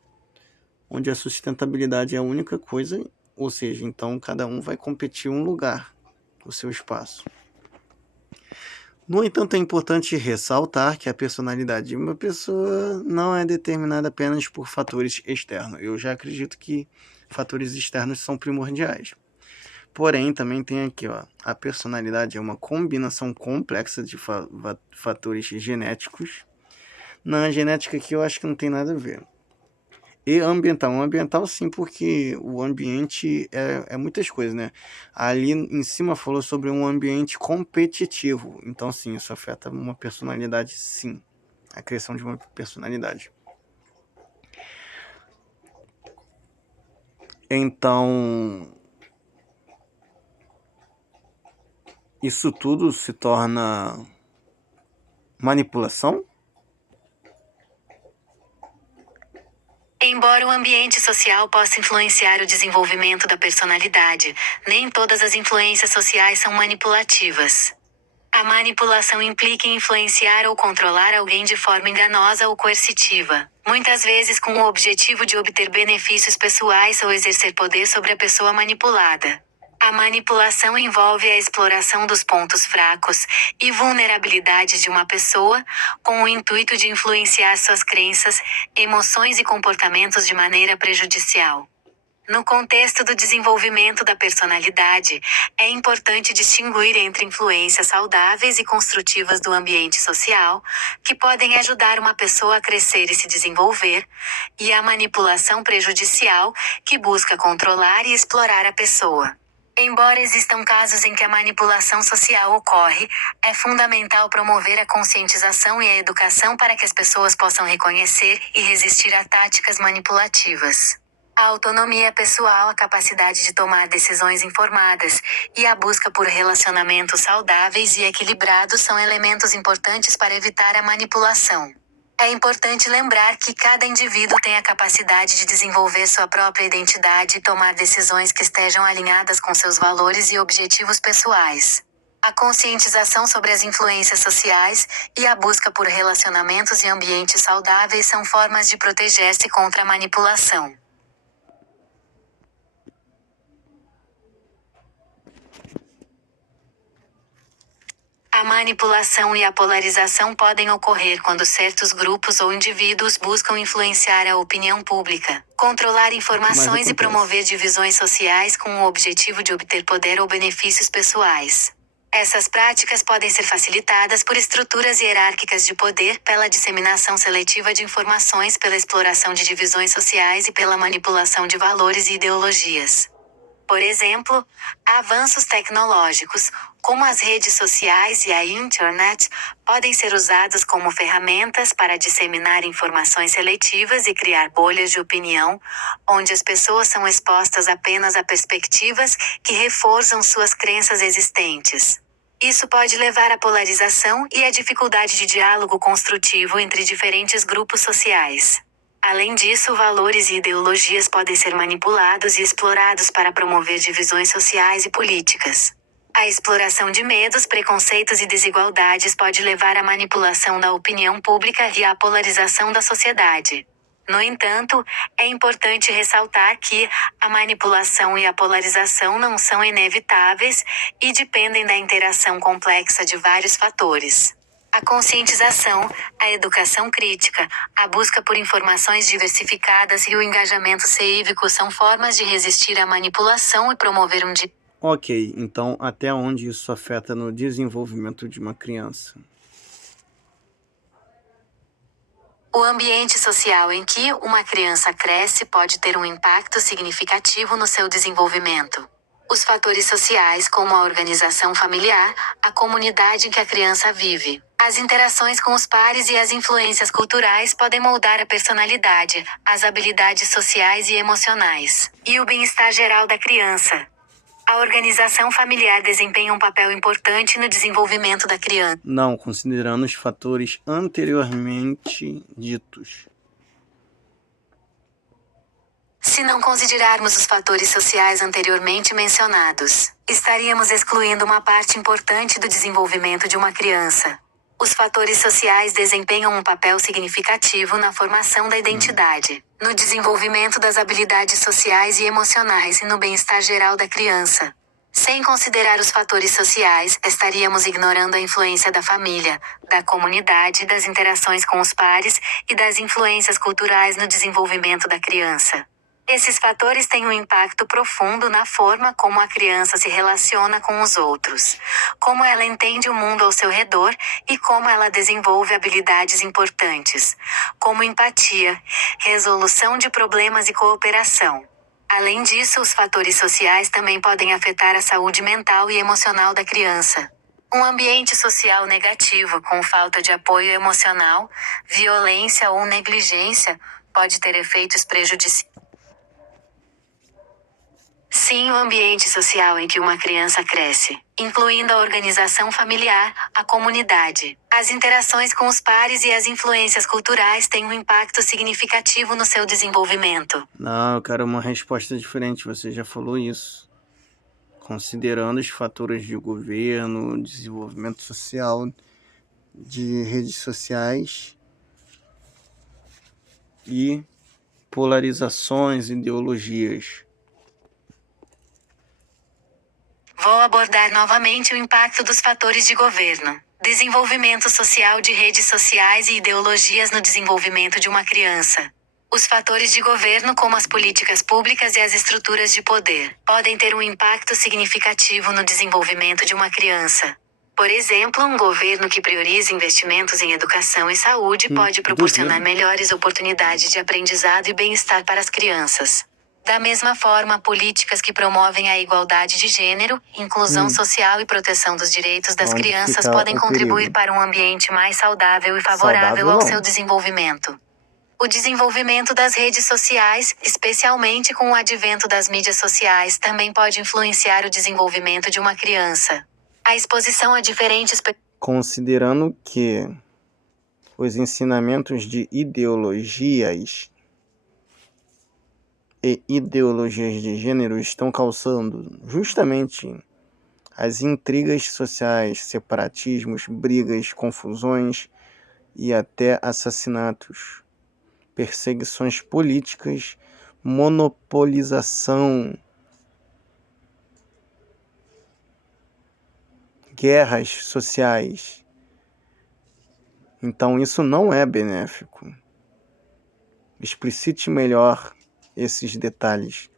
onde a sustentabilidade é a única coisa, ou seja, então cada um vai competir um lugar, o seu espaço. No entanto, é importante ressaltar que a personalidade de uma pessoa não é determinada apenas por fatores externos. Eu já acredito que fatores externos são primordiais. Porém, também tem aqui, a personalidade é uma combinação complexa de fatores genéticos. Na genética aqui eu acho que não tem nada a ver. E ambiental. Ambiental sim, porque o ambiente é muitas coisas, né? Ali em cima falou sobre um ambiente competitivo. Então sim, isso afeta uma personalidade, sim. A criação de uma personalidade. Então, isso tudo se torna manipulação? Embora o ambiente social possa influenciar o desenvolvimento da personalidade, nem todas as influências sociais são manipulativas. A manipulação implica em influenciar ou controlar alguém de forma enganosa ou coercitiva, muitas vezes com o objetivo de obter benefícios pessoais ou exercer poder sobre a pessoa manipulada. A manipulação envolve a exploração dos pontos fracos e vulnerabilidades de uma pessoa, com o intuito de influenciar suas crenças, emoções e comportamentos de maneira prejudicial. No contexto do desenvolvimento da personalidade, é importante distinguir entre influências saudáveis e construtivas do ambiente social, que podem ajudar uma pessoa a crescer e se desenvolver, e a manipulação prejudicial, que busca controlar e explorar a pessoa. Embora existam casos em que a manipulação social ocorre, é fundamental promover a conscientização e a educação para que as pessoas possam reconhecer e resistir a táticas manipulativas. A autonomia pessoal, a capacidade de tomar decisões informadas e a busca por relacionamentos saudáveis e equilibrados são elementos importantes para evitar a manipulação. É importante lembrar que cada indivíduo tem a capacidade de desenvolver sua própria identidade e tomar decisões que estejam alinhadas com seus valores e objetivos pessoais. A conscientização sobre as influências sociais e a busca por relacionamentos e ambientes saudáveis são formas de proteger-se contra a manipulação. A manipulação e a polarização podem ocorrer quando certos grupos ou indivíduos buscam influenciar a opinião pública, controlar informações e promover divisões sociais com o objetivo de obter poder ou benefícios pessoais. Essas práticas podem ser facilitadas por estruturas hierárquicas de poder, pela disseminação seletiva de informações, pela exploração de divisões sociais e pela manipulação de valores e ideologias. Por exemplo, avanços tecnológicos, como as redes sociais e a internet, podem ser usados como ferramentas para disseminar informações seletivas e criar bolhas de opinião, onde as pessoas são expostas apenas a perspectivas que reforçam suas crenças existentes. Isso pode levar à polarização e à dificuldade de diálogo construtivo entre diferentes grupos sociais. Além disso, valores e ideologias podem ser manipulados e explorados para promover divisões sociais e políticas. A exploração de medos, preconceitos e desigualdades pode levar à manipulação da opinião pública e à polarização da sociedade. No entanto, é importante ressaltar que a manipulação e a polarização não são inevitáveis e dependem da interação complexa de vários fatores. A conscientização, a educação crítica, a busca por informações diversificadas e o engajamento cívico são formas de resistir à manipulação e promover um Ok, então até onde isso afeta no desenvolvimento de uma criança? O ambiente social em que uma criança cresce pode ter um impacto significativo no seu desenvolvimento. Os fatores sociais, como a organização familiar, a comunidade em que a criança vive, as interações com os pares e as influências culturais podem moldar a personalidade, as habilidades sociais e emocionais, e o bem-estar geral da criança. A organização familiar desempenha um papel importante no desenvolvimento da criança. Não, considerando os fatores anteriormente ditos. Se não considerarmos os fatores sociais anteriormente mencionados, estaríamos excluindo uma parte importante do desenvolvimento de uma criança. Os fatores sociais desempenham um papel significativo na formação da identidade, no desenvolvimento das habilidades sociais e emocionais e no bem-estar geral da criança. Sem considerar os fatores sociais, estaríamos ignorando a influência da família, da comunidade, das interações com os pares e das influências culturais no desenvolvimento da criança. Esses fatores têm um impacto profundo na forma como a criança se relaciona com os outros, como ela entende o mundo ao seu redor e como ela desenvolve habilidades importantes, como empatia, resolução de problemas e cooperação. Além disso, os fatores sociais também podem afetar a saúde mental e emocional da criança. Um ambiente social negativo com falta de apoio emocional, violência ou negligência pode ter efeitos prejudiciais. Sim, o ambiente social em que uma criança cresce, incluindo a organização familiar, a comunidade, as interações com os pares e as influências culturais têm um impacto significativo no seu desenvolvimento. Não, eu quero uma resposta diferente, você já falou isso. Considerando os fatores de governo, desenvolvimento social, de redes sociais e polarizações, ideologias. Vou abordar novamente o impacto dos fatores de governo, desenvolvimento social de redes sociais e ideologias no desenvolvimento de uma criança. Os fatores de governo, como as políticas públicas e as estruturas de poder, podem ter um impacto significativo no desenvolvimento de uma criança. Por exemplo, um governo que prioriza investimentos em educação e saúde pode proporcionar melhores oportunidades de aprendizado e bem-estar para as crianças. Da mesma forma, políticas que promovem a igualdade de gênero, inclusão social e proteção dos direitos das Onde crianças fica podem o contribuir perigo? para um ambiente mais saudável e favorável Saudável ao não. seu desenvolvimento. O desenvolvimento das redes sociais, especialmente com o advento das mídias sociais, também pode influenciar o desenvolvimento de uma criança. A exposição a diferentes Considerando que os ensinamentos de ideologias e ideologias de gênero estão causando justamente as intrigas sociais, separatismos, brigas, confusões e até assassinatos, perseguições políticas, monopolização, guerras sociais. Então isso não é benéfico. Explicite melhor esses detalhes.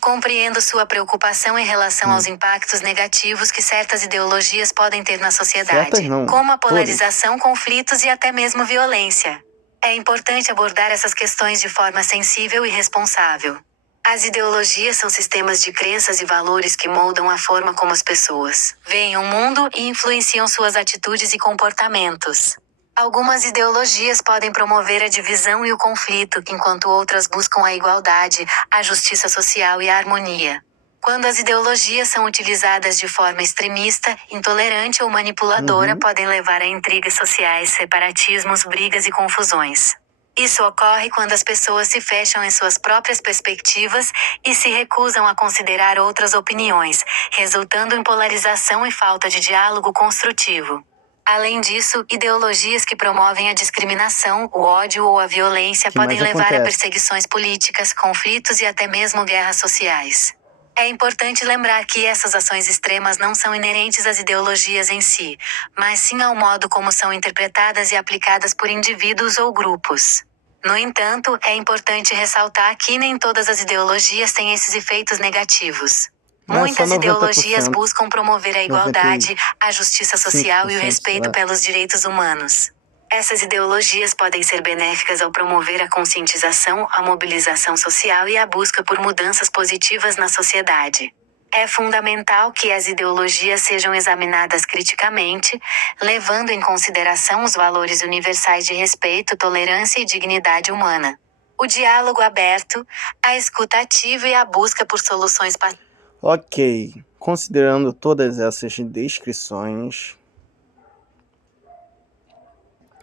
Compreendo sua preocupação em relação aos impactos negativos que certas ideologias podem ter na sociedade, Certas não, como a polarização, conflitos e até mesmo violência. É importante abordar essas questões de forma sensível e responsável. As ideologias são sistemas de crenças e valores que moldam a forma como as pessoas veem o mundo e influenciam suas atitudes e comportamentos. Algumas ideologias podem promover a divisão e o conflito, enquanto outras buscam a igualdade, a justiça social e a harmonia. Quando as ideologias são utilizadas de forma extremista, intolerante ou manipuladora, podem levar a intrigas sociais, separatismos, brigas e confusões. Isso ocorre quando as pessoas se fecham em suas próprias perspectivas e se recusam a considerar outras opiniões, resultando em polarização e falta de diálogo construtivo. Além disso, ideologias que promovem a discriminação, o ódio ou a violência podem levar a perseguições políticas, conflitos e até mesmo guerras sociais. É importante lembrar que essas ações extremas não são inerentes às ideologias em si, mas sim ao modo como são interpretadas e aplicadas por indivíduos ou grupos. No entanto, é importante ressaltar que nem todas as ideologias têm esses efeitos negativos. Não é só Muitas ideologias 90%, buscam promover a igualdade, a justiça social e o 95%, sei respeito lá. pelos direitos humanos. Essas ideologias podem ser benéficas ao promover a conscientização, a mobilização social e a busca por mudanças positivas na sociedade. É fundamental que as ideologias sejam examinadas criticamente, levando em consideração os valores universais de respeito, tolerância e dignidade humana. O diálogo aberto, a escuta ativa e a busca por soluções pacíficas. Ok, considerando todas essas descrições,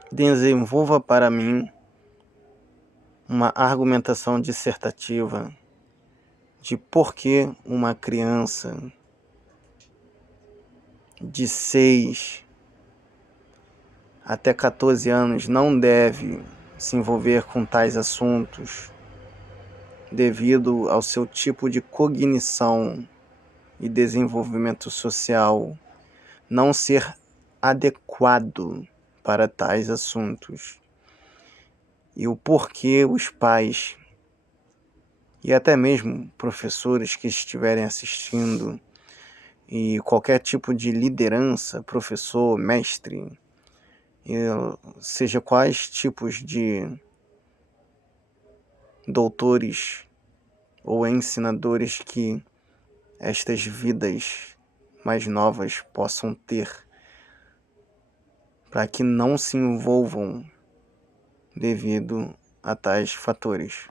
desenvolva para mim uma argumentação dissertativa de por que uma criança de 6 até 14 anos não deve se envolver com tais assuntos devido ao seu tipo de cognição e desenvolvimento social não ser adequado para tais assuntos, e o porquê os pais e até mesmo professores que estiverem assistindo e qualquer tipo de liderança, professor, mestre, seja quais tipos de doutores ou ensinadores que estas vidas mais novas possam ter, para que não se envolvam devido a tais fatores.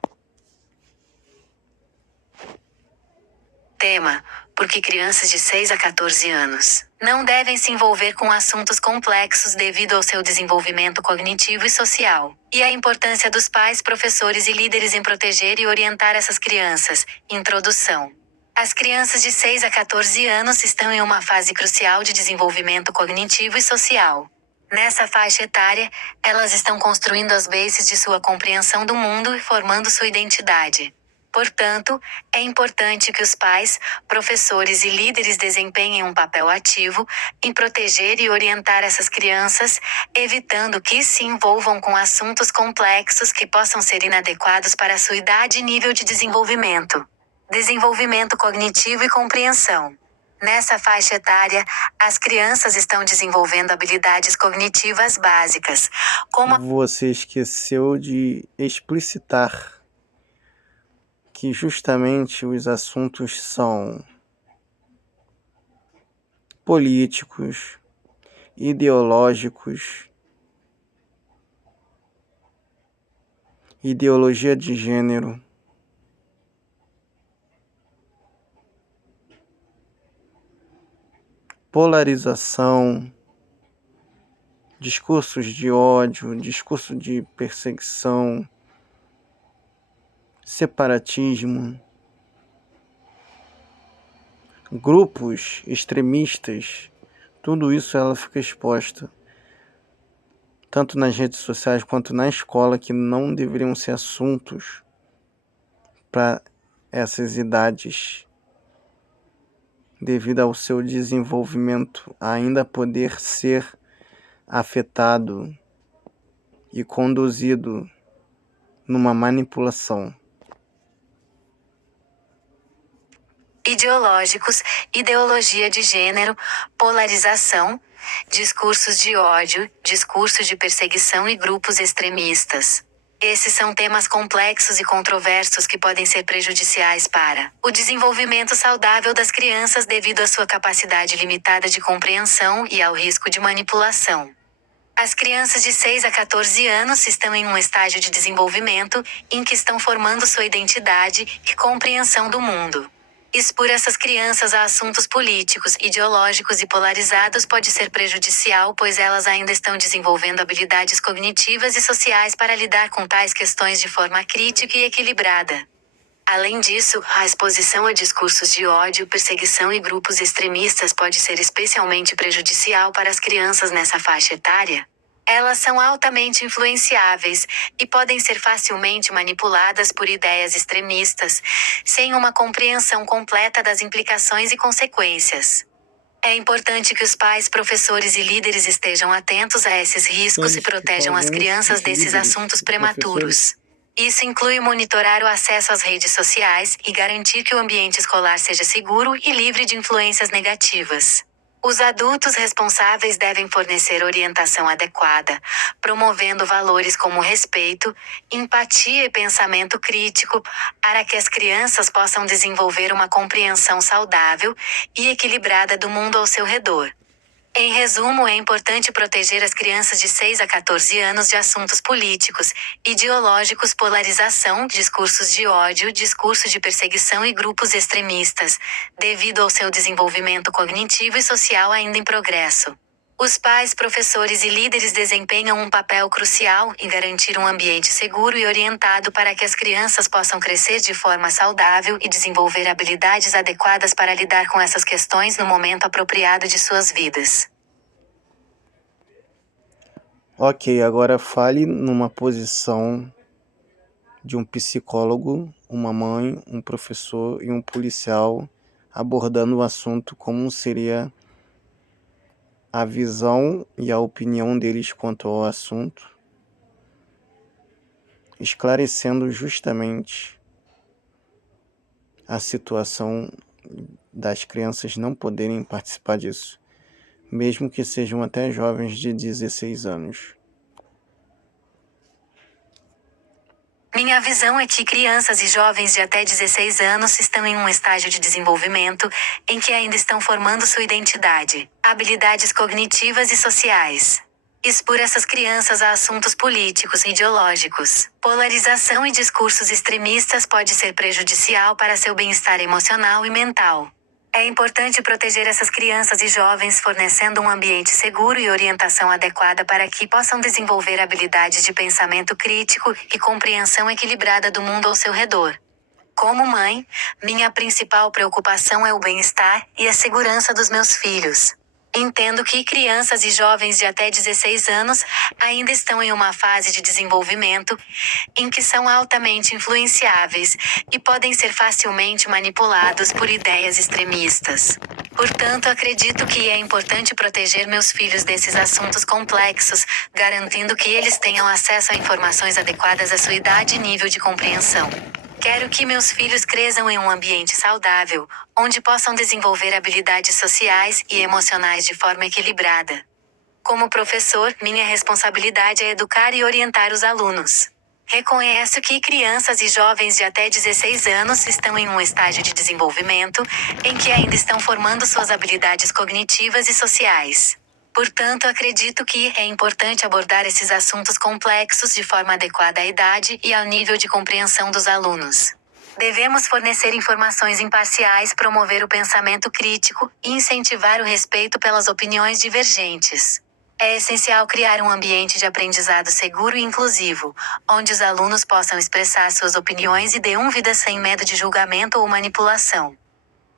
Tema: por que crianças de 6 a 14 anos não devem se envolver com assuntos complexos devido ao seu desenvolvimento cognitivo e social, e a importância dos pais, professores e líderes em proteger e orientar essas crianças. Introdução. As crianças de 6 a 14 anos estão em uma fase crucial de desenvolvimento cognitivo e social. Nessa faixa etária, elas estão construindo as bases de sua compreensão do mundo e formando sua identidade. Portanto, é importante que os pais, professores e líderes desempenhem um papel ativo em proteger e orientar essas crianças, evitando que se envolvam com assuntos complexos que possam ser inadequados para sua idade e nível de desenvolvimento. Desenvolvimento cognitivo e compreensão. Nessa faixa etária, as crianças estão desenvolvendo habilidades cognitivas básicas, como Você esqueceu de explicitar que justamente os assuntos são políticos, ideológicos, ideologia de gênero, polarização, discursos de ódio, discurso de perseguição, separatismo, grupos extremistas, tudo isso ela fica exposta, tanto nas redes sociais quanto na escola, que não deveriam ser assuntos para essas idades, devido ao seu desenvolvimento ainda poder ser afetado e conduzido numa manipulação. ideológicos, ideologia de gênero, polarização, discursos de ódio, discursos de perseguição e grupos extremistas. Esses são temas complexos e controversos que podem ser prejudiciais para o desenvolvimento saudável das crianças devido à sua capacidade limitada de compreensão e ao risco de manipulação. As crianças de 6 a 14 anos estão em um estágio de desenvolvimento em que estão formando sua identidade e compreensão do mundo. Expor essas crianças a assuntos políticos, ideológicos e polarizados pode ser prejudicial, pois elas ainda estão desenvolvendo habilidades cognitivas e sociais para lidar com tais questões de forma crítica e equilibrada. Além disso, a exposição a discursos de ódio, perseguição e grupos extremistas pode ser especialmente prejudicial para as crianças nessa faixa etária. Elas são altamente influenciáveis e podem ser facilmente manipuladas por ideias extremistas, sem uma compreensão completa das implicações e consequências. É importante que os pais, professores e líderes estejam atentos a esses riscos e Eles, tipo, protejam as alguns crianças dos desses líderes assuntos e professores. prematuros. Isso inclui monitorar o acesso às redes sociais e garantir que o ambiente escolar seja seguro e livre de influências negativas. Os adultos responsáveis devem fornecer orientação adequada, promovendo valores como respeito, empatia e pensamento crítico, para que as crianças possam desenvolver uma compreensão saudável e equilibrada do mundo ao seu redor. Em resumo, é importante proteger as crianças de 6 a 14 anos de assuntos políticos, ideológicos, polarização, discursos de ódio, discurso de perseguição e grupos extremistas, devido ao seu desenvolvimento cognitivo e social ainda em progresso. Os pais, professores e líderes desempenham um papel crucial em garantir um ambiente seguro e orientado para que as crianças possam crescer de forma saudável e desenvolver habilidades adequadas para lidar com essas questões no momento apropriado de suas vidas. Ok, agora fale numa posição de um psicólogo, uma mãe, um professor e um policial abordando o assunto, como seria a visão e a opinião deles quanto ao assunto, esclarecendo justamente a situação das crianças não poderem participar disso, mesmo que sejam até jovens de 16 anos. Minha visão é que crianças e jovens de até 16 anos estão em um estágio de desenvolvimento em que ainda estão formando sua identidade, habilidades cognitivas e sociais. Expor essas crianças a assuntos políticos e ideológicos, polarização e discursos extremistas pode ser prejudicial para seu bem-estar emocional e mental. É importante proteger essas crianças e jovens fornecendo um ambiente seguro e orientação adequada para que possam desenvolver habilidades de pensamento crítico e compreensão equilibrada do mundo ao seu redor. Como mãe, minha principal preocupação é o bem-estar e a segurança dos meus filhos. Entendo que crianças e jovens de até 16 anos ainda estão em uma fase de desenvolvimento em que são altamente influenciáveis e podem ser facilmente manipulados por ideias extremistas. Portanto, acredito que é importante proteger meus filhos desses assuntos complexos, garantindo que eles tenham acesso a informações adequadas à sua idade e nível de compreensão. Quero que meus filhos cresçam em um ambiente saudável, onde possam desenvolver habilidades sociais e emocionais de forma equilibrada. Como professor, minha responsabilidade é educar e orientar os alunos. Reconheço que crianças e jovens de até 16 anos estão em um estágio de desenvolvimento em que ainda estão formando suas habilidades cognitivas e sociais. Portanto, acredito que é importante abordar esses assuntos complexos de forma adequada à idade e ao nível de compreensão dos alunos. Devemos fornecer informações imparciais, promover o pensamento crítico e incentivar o respeito pelas opiniões divergentes. É essencial criar um ambiente de aprendizado seguro e inclusivo, onde os alunos possam expressar suas opiniões e dêem vida sem medo de julgamento ou manipulação.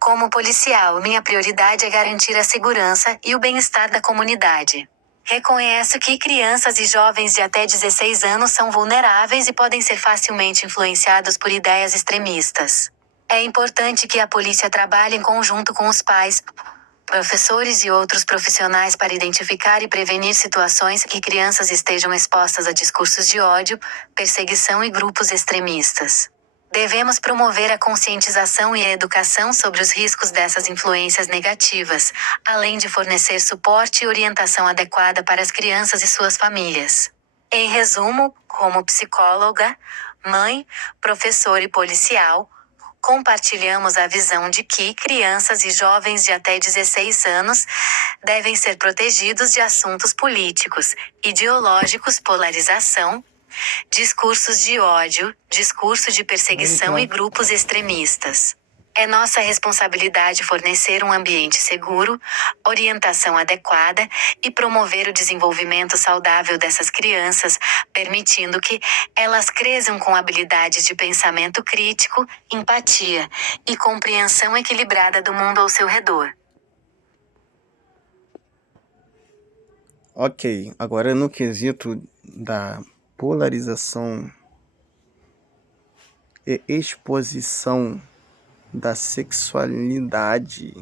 Como policial, minha prioridade é garantir a segurança e o bem-estar da comunidade. Reconheço que crianças e jovens de até 16 anos são vulneráveis e podem ser facilmente influenciados por ideias extremistas. É importante que a polícia trabalhe em conjunto com os pais, professores e outros profissionais para identificar e prevenir situações que crianças estejam expostas a discursos de ódio, perseguição e grupos extremistas. Devemos promover a conscientização e a educação sobre os riscos dessas influências negativas, além de fornecer suporte e orientação adequada para as crianças e suas famílias. Em resumo, como psicóloga, mãe, professor e policial, compartilhamos a visão de que crianças e jovens de até 16 anos devem ser protegidos de assuntos políticos, ideológicos, polarização, discursos de ódio, discurso de perseguição e grupos extremistas. É nossa responsabilidade fornecer um ambiente seguro, orientação adequada e promover o desenvolvimento saudável dessas crianças, permitindo que elas cresçam com habilidades de pensamento crítico, empatia e compreensão equilibrada do mundo ao seu redor. Ok, agora no quesito da polarização e exposição da sexualidade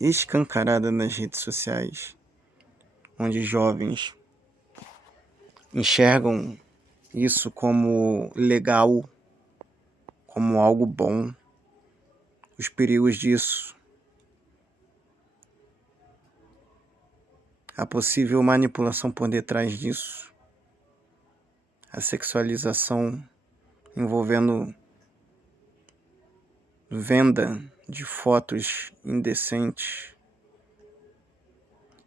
escancarada nas redes sociais, onde jovens enxergam isso como legal, como algo bom, os perigos disso, a possível manipulação por detrás disso, a sexualização envolvendo venda de fotos indecentes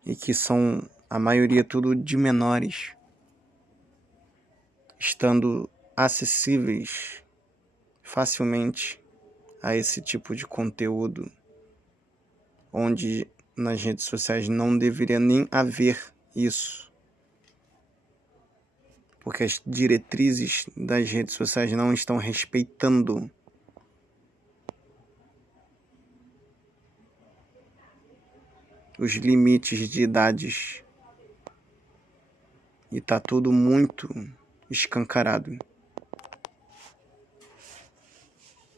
e que são a maioria tudo de menores, estando acessíveis facilmente a esse tipo de conteúdo, onde nas redes sociais não deveria nem haver isso, porque as diretrizes das redes sociais não estão respeitando os limites de idades e tá tudo muito escancarado.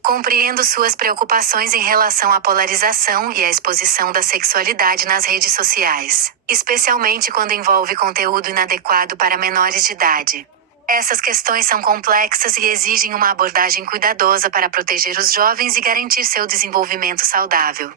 Compreendo suas preocupações em relação à polarização e à exposição da sexualidade nas redes sociais, especialmente quando envolve conteúdo inadequado para menores de idade. Essas questões são complexas e exigem uma abordagem cuidadosa para proteger os jovens e garantir seu desenvolvimento saudável.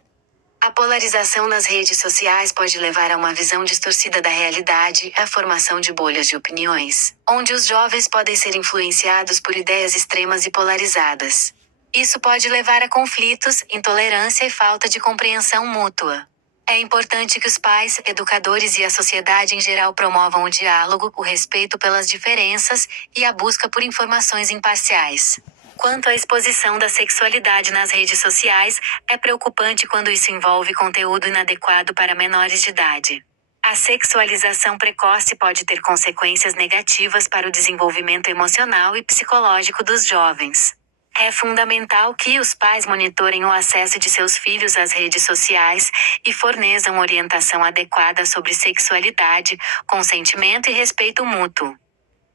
A polarização nas redes sociais pode levar a uma visão distorcida da realidade, a formação de bolhas de opiniões, onde os jovens podem ser influenciados por ideias extremas e polarizadas. Isso pode levar a conflitos, intolerância e falta de compreensão mútua. É importante que os pais, educadores e a sociedade em geral promovam o diálogo, o respeito pelas diferenças e a busca por informações imparciais. Quanto à exposição da sexualidade nas redes sociais, é preocupante quando isso envolve conteúdo inadequado para menores de idade. A sexualização precoce pode ter consequências negativas para o desenvolvimento emocional e psicológico dos jovens. É fundamental que os pais monitorem o acesso de seus filhos às redes sociais e forneçam orientação adequada sobre sexualidade, consentimento e respeito mútuo.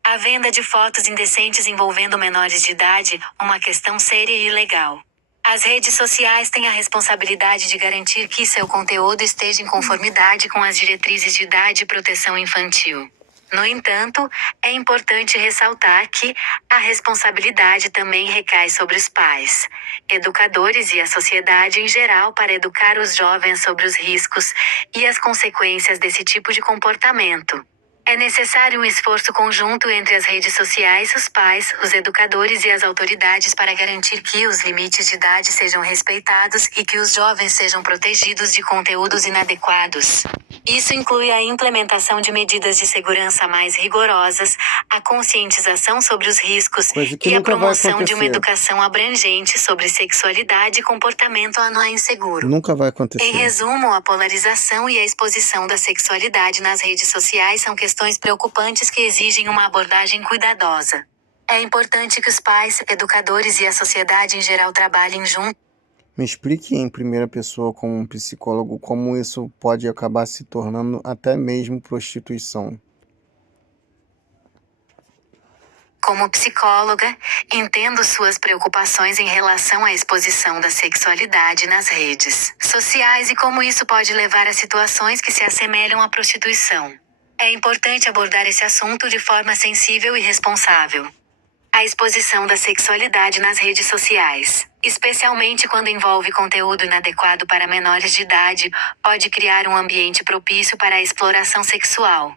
A venda de fotos indecentes envolvendo menores de idade, uma questão séria e ilegal. As redes sociais têm a responsabilidade de garantir que seu conteúdo esteja em conformidade com as diretrizes de idade e proteção infantil. No entanto, é importante ressaltar que a responsabilidade também recai sobre os pais, educadores e a sociedade em geral para educar os jovens sobre os riscos e as consequências desse tipo de comportamento. É necessário um esforço conjunto entre as redes sociais, os pais, os educadores e as autoridades para garantir que os limites de idade sejam respeitados e que os jovens sejam protegidos de conteúdos inadequados. Isso inclui a implementação de medidas de segurança mais rigorosas, a conscientização sobre os riscos Coisa que e a nunca vai promoção de uma acontecer. educação abrangente sobre sexualidade e comportamento online seguro. Nunca vai Em acontecer. resumo, a polarização e a exposição da sexualidade nas redes sociais são questões preocupantes que exigem uma abordagem cuidadosa. É importante que os pais, educadores e a sociedade em geral trabalhem juntos. Me explique em primeira pessoa, como um psicólogo, como isso pode acabar se tornando até mesmo prostituição. Como psicóloga, entendo suas preocupações em relação à exposição da sexualidade nas redes sociais e como isso pode levar a situações que se assemelham à prostituição. É importante abordar esse assunto de forma sensível e responsável. A exposição da sexualidade nas redes sociais, especialmente quando envolve conteúdo inadequado para menores de idade, pode criar um ambiente propício para a exploração sexual.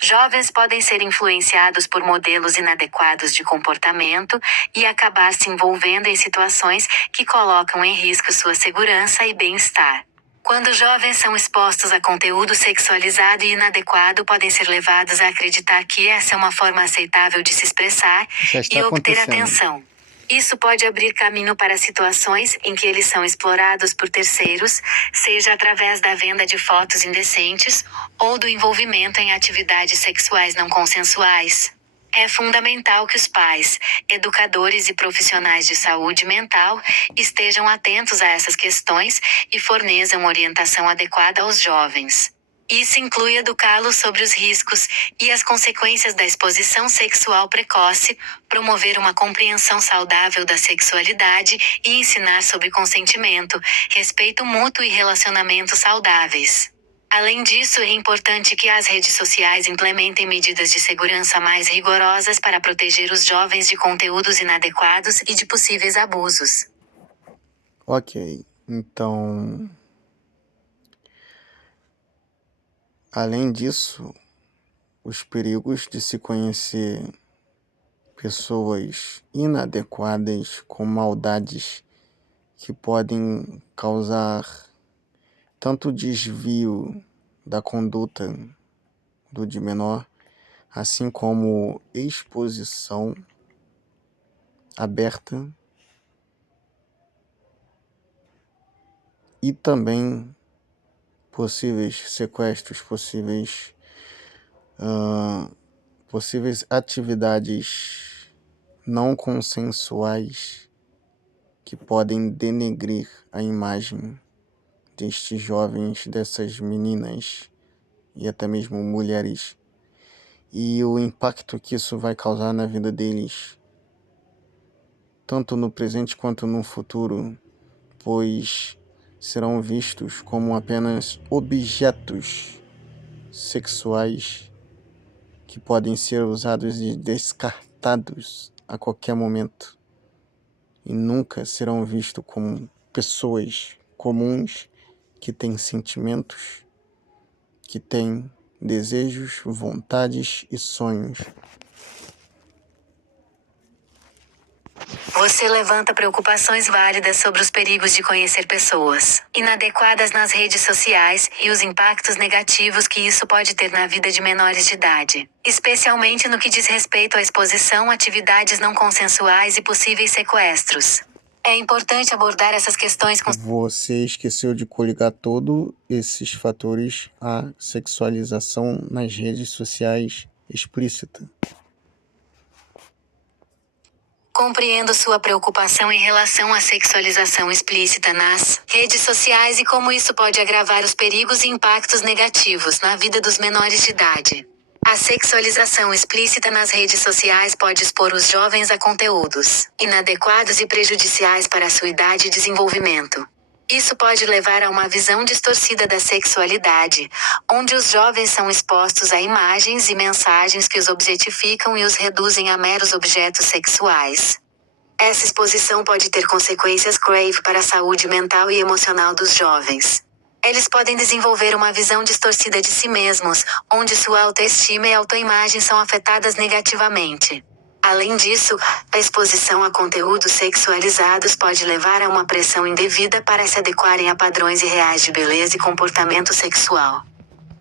Jovens podem ser influenciados por modelos inadequados de comportamento e acabar se envolvendo em situações que colocam em risco sua segurança e bem-estar. Quando jovens são expostos a conteúdo sexualizado e inadequado, podem ser levados a acreditar que essa é uma forma aceitável de se expressar Já está e obter acontecendo. atenção. Isso pode abrir caminho para situações em que eles são explorados por terceiros, seja através da venda de fotos indecentes ou do envolvimento em atividades sexuais não consensuais. É fundamental que os pais, educadores e profissionais de saúde mental estejam atentos a essas questões e forneçam orientação adequada aos jovens. Isso inclui educá-los sobre os riscos e as consequências da exposição sexual precoce, promover uma compreensão saudável da sexualidade e ensinar sobre consentimento, respeito mútuo e relacionamentos saudáveis. Além disso, é importante que as redes sociais implementem medidas de segurança mais rigorosas para proteger os jovens de conteúdos inadequados e de possíveis abusos. Ok, então, além disso, os perigos de se conhecer pessoas inadequadas com maldades que podem causar tanto desvio da conduta do de menor, assim como exposição aberta e também possíveis sequestros, possíveis atividades não consensuais que podem denegrir a imagem destes jovens, dessas meninas e até mesmo mulheres, e o impacto que isso vai causar na vida deles, tanto no presente quanto no futuro, pois serão vistos como apenas objetos sexuais que podem ser usados e descartados a qualquer momento e nunca serão vistos como pessoas comuns que têm sentimentos, que têm desejos, vontades e sonhos. Você levanta preocupações válidas sobre os perigos de conhecer pessoas inadequadas nas redes sociais e os impactos negativos que isso pode ter na vida de menores de idade, especialmente no que diz respeito à exposição a atividades não consensuais e possíveis sequestros. É importante abordar essas questões com Você esqueceu de coligar todos esses fatores à sexualização nas redes sociais explícita. Compreendo sua preocupação em relação à sexualização explícita nas redes sociais e como isso pode agravar os perigos e impactos negativos na vida dos menores de idade. A sexualização explícita nas redes sociais pode expor os jovens a conteúdos inadequados e prejudiciais para a sua idade e desenvolvimento. Isso pode levar a uma visão distorcida da sexualidade, onde os jovens são expostos a imagens e mensagens que os objetificam e os reduzem a meros objetos sexuais. Essa exposição pode ter consequências graves para a saúde mental e emocional dos jovens. Eles podem desenvolver uma visão distorcida de si mesmos, onde sua autoestima e autoimagem são afetadas negativamente. Além disso, a exposição a conteúdos sexualizados pode levar a uma pressão indevida para se adequarem a padrões irreais de beleza e comportamento sexual.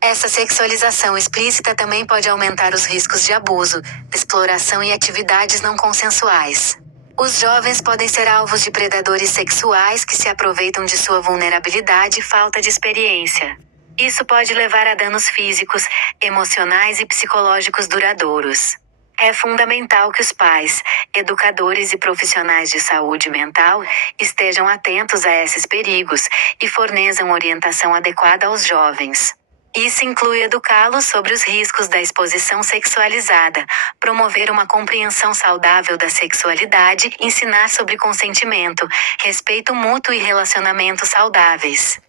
Essa sexualização explícita também pode aumentar os riscos de abuso, exploração e atividades não consensuais. Os jovens podem ser alvos de predadores sexuais que se aproveitam de sua vulnerabilidade e falta de experiência. Isso pode levar a danos físicos, emocionais e psicológicos duradouros. É fundamental que os pais, educadores e profissionais de saúde mental estejam atentos a esses perigos e forneçam orientação adequada aos jovens. Isso inclui educá-los sobre os riscos da exposição sexualizada, promover uma compreensão saudável da sexualidade, ensinar sobre consentimento, respeito mútuo e relacionamentos saudáveis.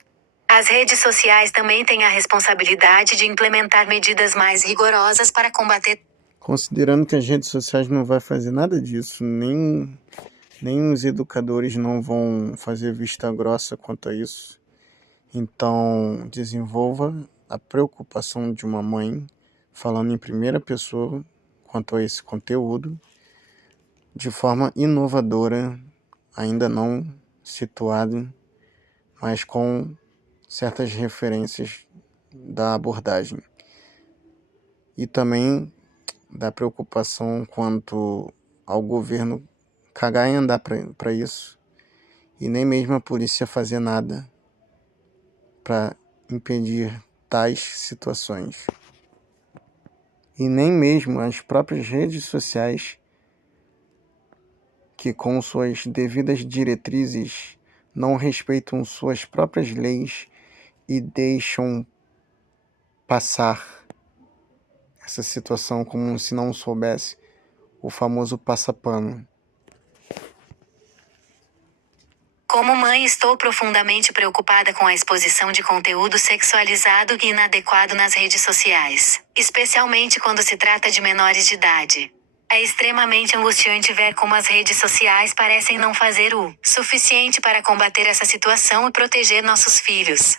As redes sociais também têm a responsabilidade de implementar medidas mais rigorosas para combater. Considerando que as redes sociais não vai fazer nada disso, nem os educadores não vão fazer vista grossa quanto a isso. Então, desenvolva a preocupação de uma mãe falando em primeira pessoa quanto a esse conteúdo, de forma inovadora, ainda não situado, mas com certas referências da abordagem. E também da preocupação quanto ao governo cagar e andar para isso, e nem mesmo a polícia fazer nada para impedir tais situações. E nem mesmo as próprias redes sociais, que com suas devidas diretrizes não respeitam suas próprias leis e deixam passar essa situação como se não soubesse, o famoso passapano. Como mãe, estou profundamente preocupada com a exposição de conteúdo sexualizado e inadequado nas redes sociais, especialmente quando se trata de menores de idade. É extremamente angustiante ver como as redes sociais parecem não fazer o suficiente para combater essa situação e proteger nossos filhos.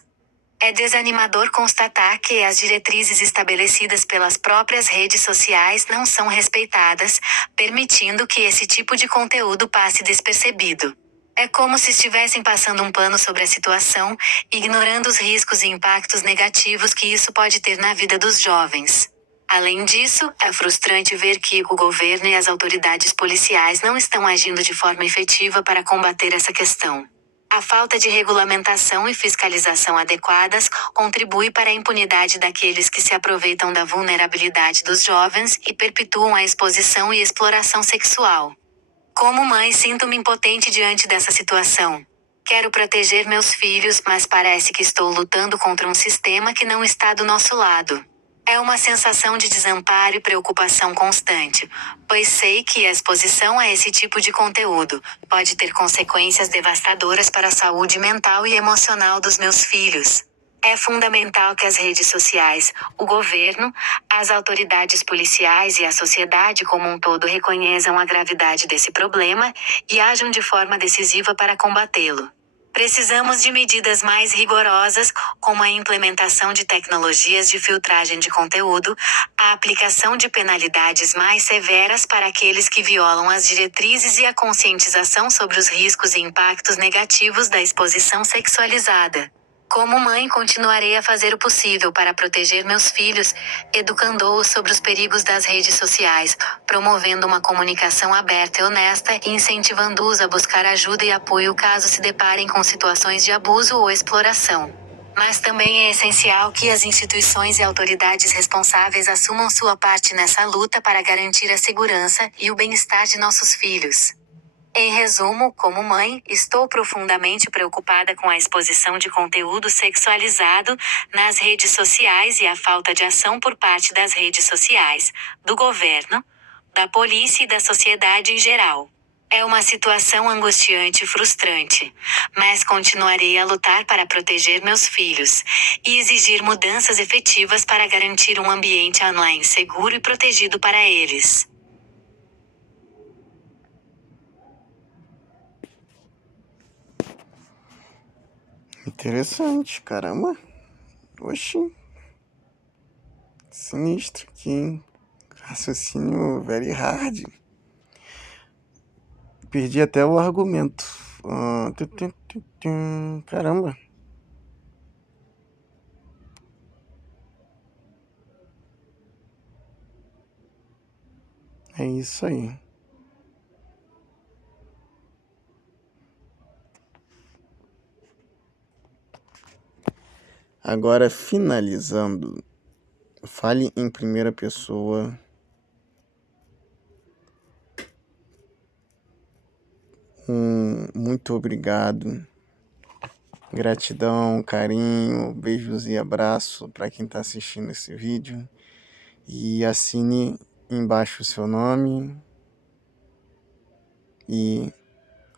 É desanimador constatar que as diretrizes estabelecidas pelas próprias redes sociais não são respeitadas, permitindo que esse tipo de conteúdo passe despercebido. É como se estivessem passando um pano sobre a situação, ignorando os riscos e impactos negativos que isso pode ter na vida dos jovens. Além disso, é frustrante ver que o governo e as autoridades policiais não estão agindo de forma efetiva para combater essa questão. A falta de regulamentação e fiscalização adequadas contribui para a impunidade daqueles que se aproveitam da vulnerabilidade dos jovens e perpetuam a exposição e exploração sexual. Como mãe, sinto-me impotente diante dessa situação. Quero proteger meus filhos, mas parece que estou lutando contra um sistema que não está do nosso lado. É uma sensação de desamparo e preocupação constante, pois sei que a exposição a esse tipo de conteúdo pode ter consequências devastadoras para a saúde mental e emocional dos meus filhos. É fundamental que as redes sociais, o governo, as autoridades policiais e a sociedade como um todo reconheçam a gravidade desse problema e ajam de forma decisiva para combatê-lo. Precisamos de medidas mais rigorosas, como a implementação de tecnologias de filtragem de conteúdo, a aplicação de penalidades mais severas para aqueles que violam as diretrizes e a conscientização sobre os riscos e impactos negativos da exposição sexualizada. Como mãe, continuarei a fazer o possível para proteger meus filhos, educando-os sobre os perigos das redes sociais, promovendo uma comunicação aberta e honesta e incentivando-os a buscar ajuda e apoio caso se deparem com situações de abuso ou exploração. Mas também é essencial que as instituições e autoridades responsáveis assumam sua parte nessa luta para garantir a segurança e o bem-estar de nossos filhos. Em resumo, como mãe, estou profundamente preocupada com a exposição de conteúdo sexualizado nas redes sociais e a falta de ação por parte das redes sociais, do governo, da polícia e da sociedade em geral. É uma situação angustiante e frustrante, mas continuarei a lutar para proteger meus filhos e exigir mudanças efetivas para garantir um ambiente online seguro e protegido para eles. Interessante, caramba. Oxi, sinistro aqui, hein? Raciocínio very hard. Perdi até o argumento. Caramba. É isso aí. Agora, finalizando, fale em primeira pessoa. Muito obrigado. Gratidão, carinho, beijos e abraço para quem está assistindo esse vídeo. E assine embaixo o seu nome e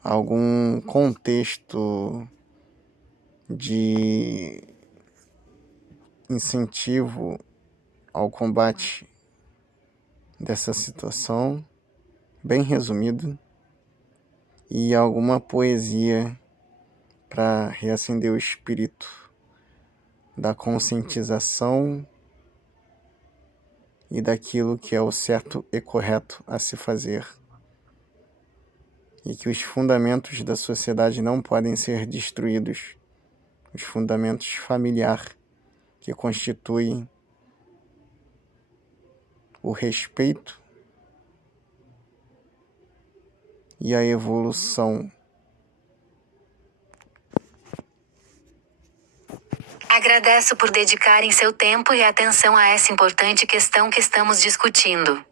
algum contexto de incentivo ao combate dessa situação, bem resumido, e alguma poesia para reacender o espírito da conscientização e daquilo que é o certo e correto a se fazer, e que os fundamentos da sociedade não podem ser destruídos, os fundamentos familiares que constituem o respeito e a evolução. Agradeço por dedicarem seu tempo e atenção a essa importante questão que estamos discutindo.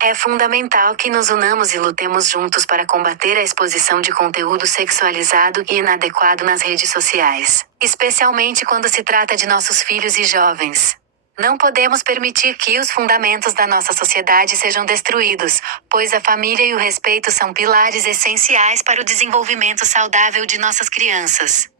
É fundamental que nos unamos e lutemos juntos para combater a exposição de conteúdo sexualizado e inadequado nas redes sociais, especialmente quando se trata de nossos filhos e jovens. Não podemos permitir que os fundamentos da nossa sociedade sejam destruídos, pois a família e o respeito são pilares essenciais para o desenvolvimento saudável de nossas crianças.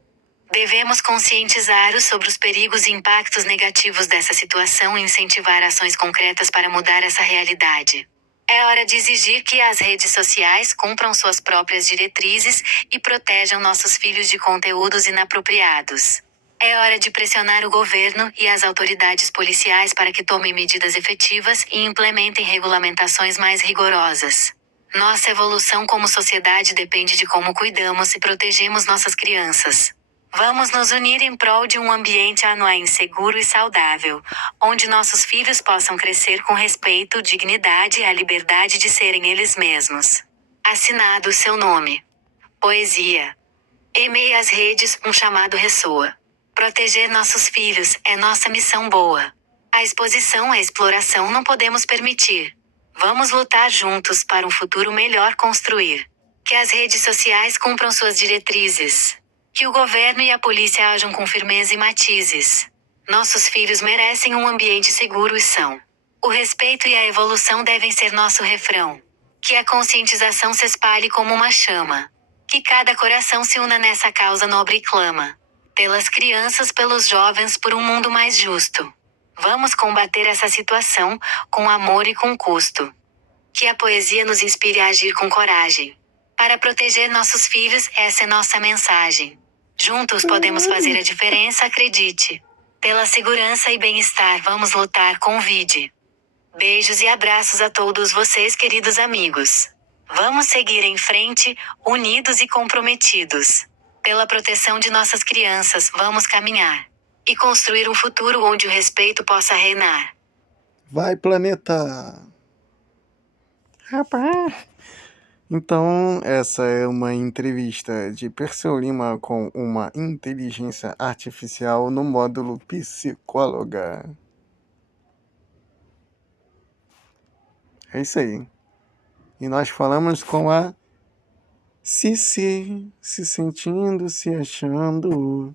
Devemos conscientizá-los sobre os perigos e impactos negativos dessa situação e incentivar ações concretas para mudar essa realidade. É hora de exigir que as redes sociais cumpram suas próprias diretrizes e protejam nossos filhos de conteúdos inapropriados. É hora de pressionar o governo e as autoridades policiais para que tomem medidas efetivas e implementem regulamentações mais rigorosas. Nossa evolução como sociedade depende de como cuidamos e protegemos nossas crianças. Vamos nos unir em prol de um ambiente online seguro e saudável, onde nossos filhos possam crescer com respeito, dignidade e a liberdade de serem eles mesmos. Assinado seu nome. Poesia. E-mail às redes, um chamado ressoa. Proteger nossos filhos é nossa missão boa. A exposição à exploração não podemos permitir. Vamos lutar juntos para um futuro melhor construir. Que as redes sociais cumpram suas diretrizes. Que o governo e a polícia ajam com firmeza e matizes. Nossos filhos merecem um ambiente seguro e são. O respeito e a evolução devem ser nosso refrão. Que a conscientização se espalhe como uma chama. Que cada coração se una nessa causa nobre e clama. Pelas crianças, pelos jovens, por um mundo mais justo. Vamos combater essa situação, com amor e com custo. Que a poesia nos inspire a agir com coragem. Para proteger nossos filhos, essa é nossa mensagem. Juntos podemos fazer a diferença, acredite. Pela segurança e bem-estar vamos lutar, convide. Beijos e abraços a todos vocês, queridos amigos. Vamos seguir em frente, unidos e comprometidos. Pela proteção de nossas crianças, vamos caminhar. E construir um futuro onde o respeito possa reinar. Vai, planeta! Rapaz! Então, essa é uma entrevista de Perseu Lima com uma inteligência artificial no módulo psicóloga. É isso aí. E nós falamos com a Cici, se sentindo, se achando.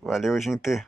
Valeu, gente.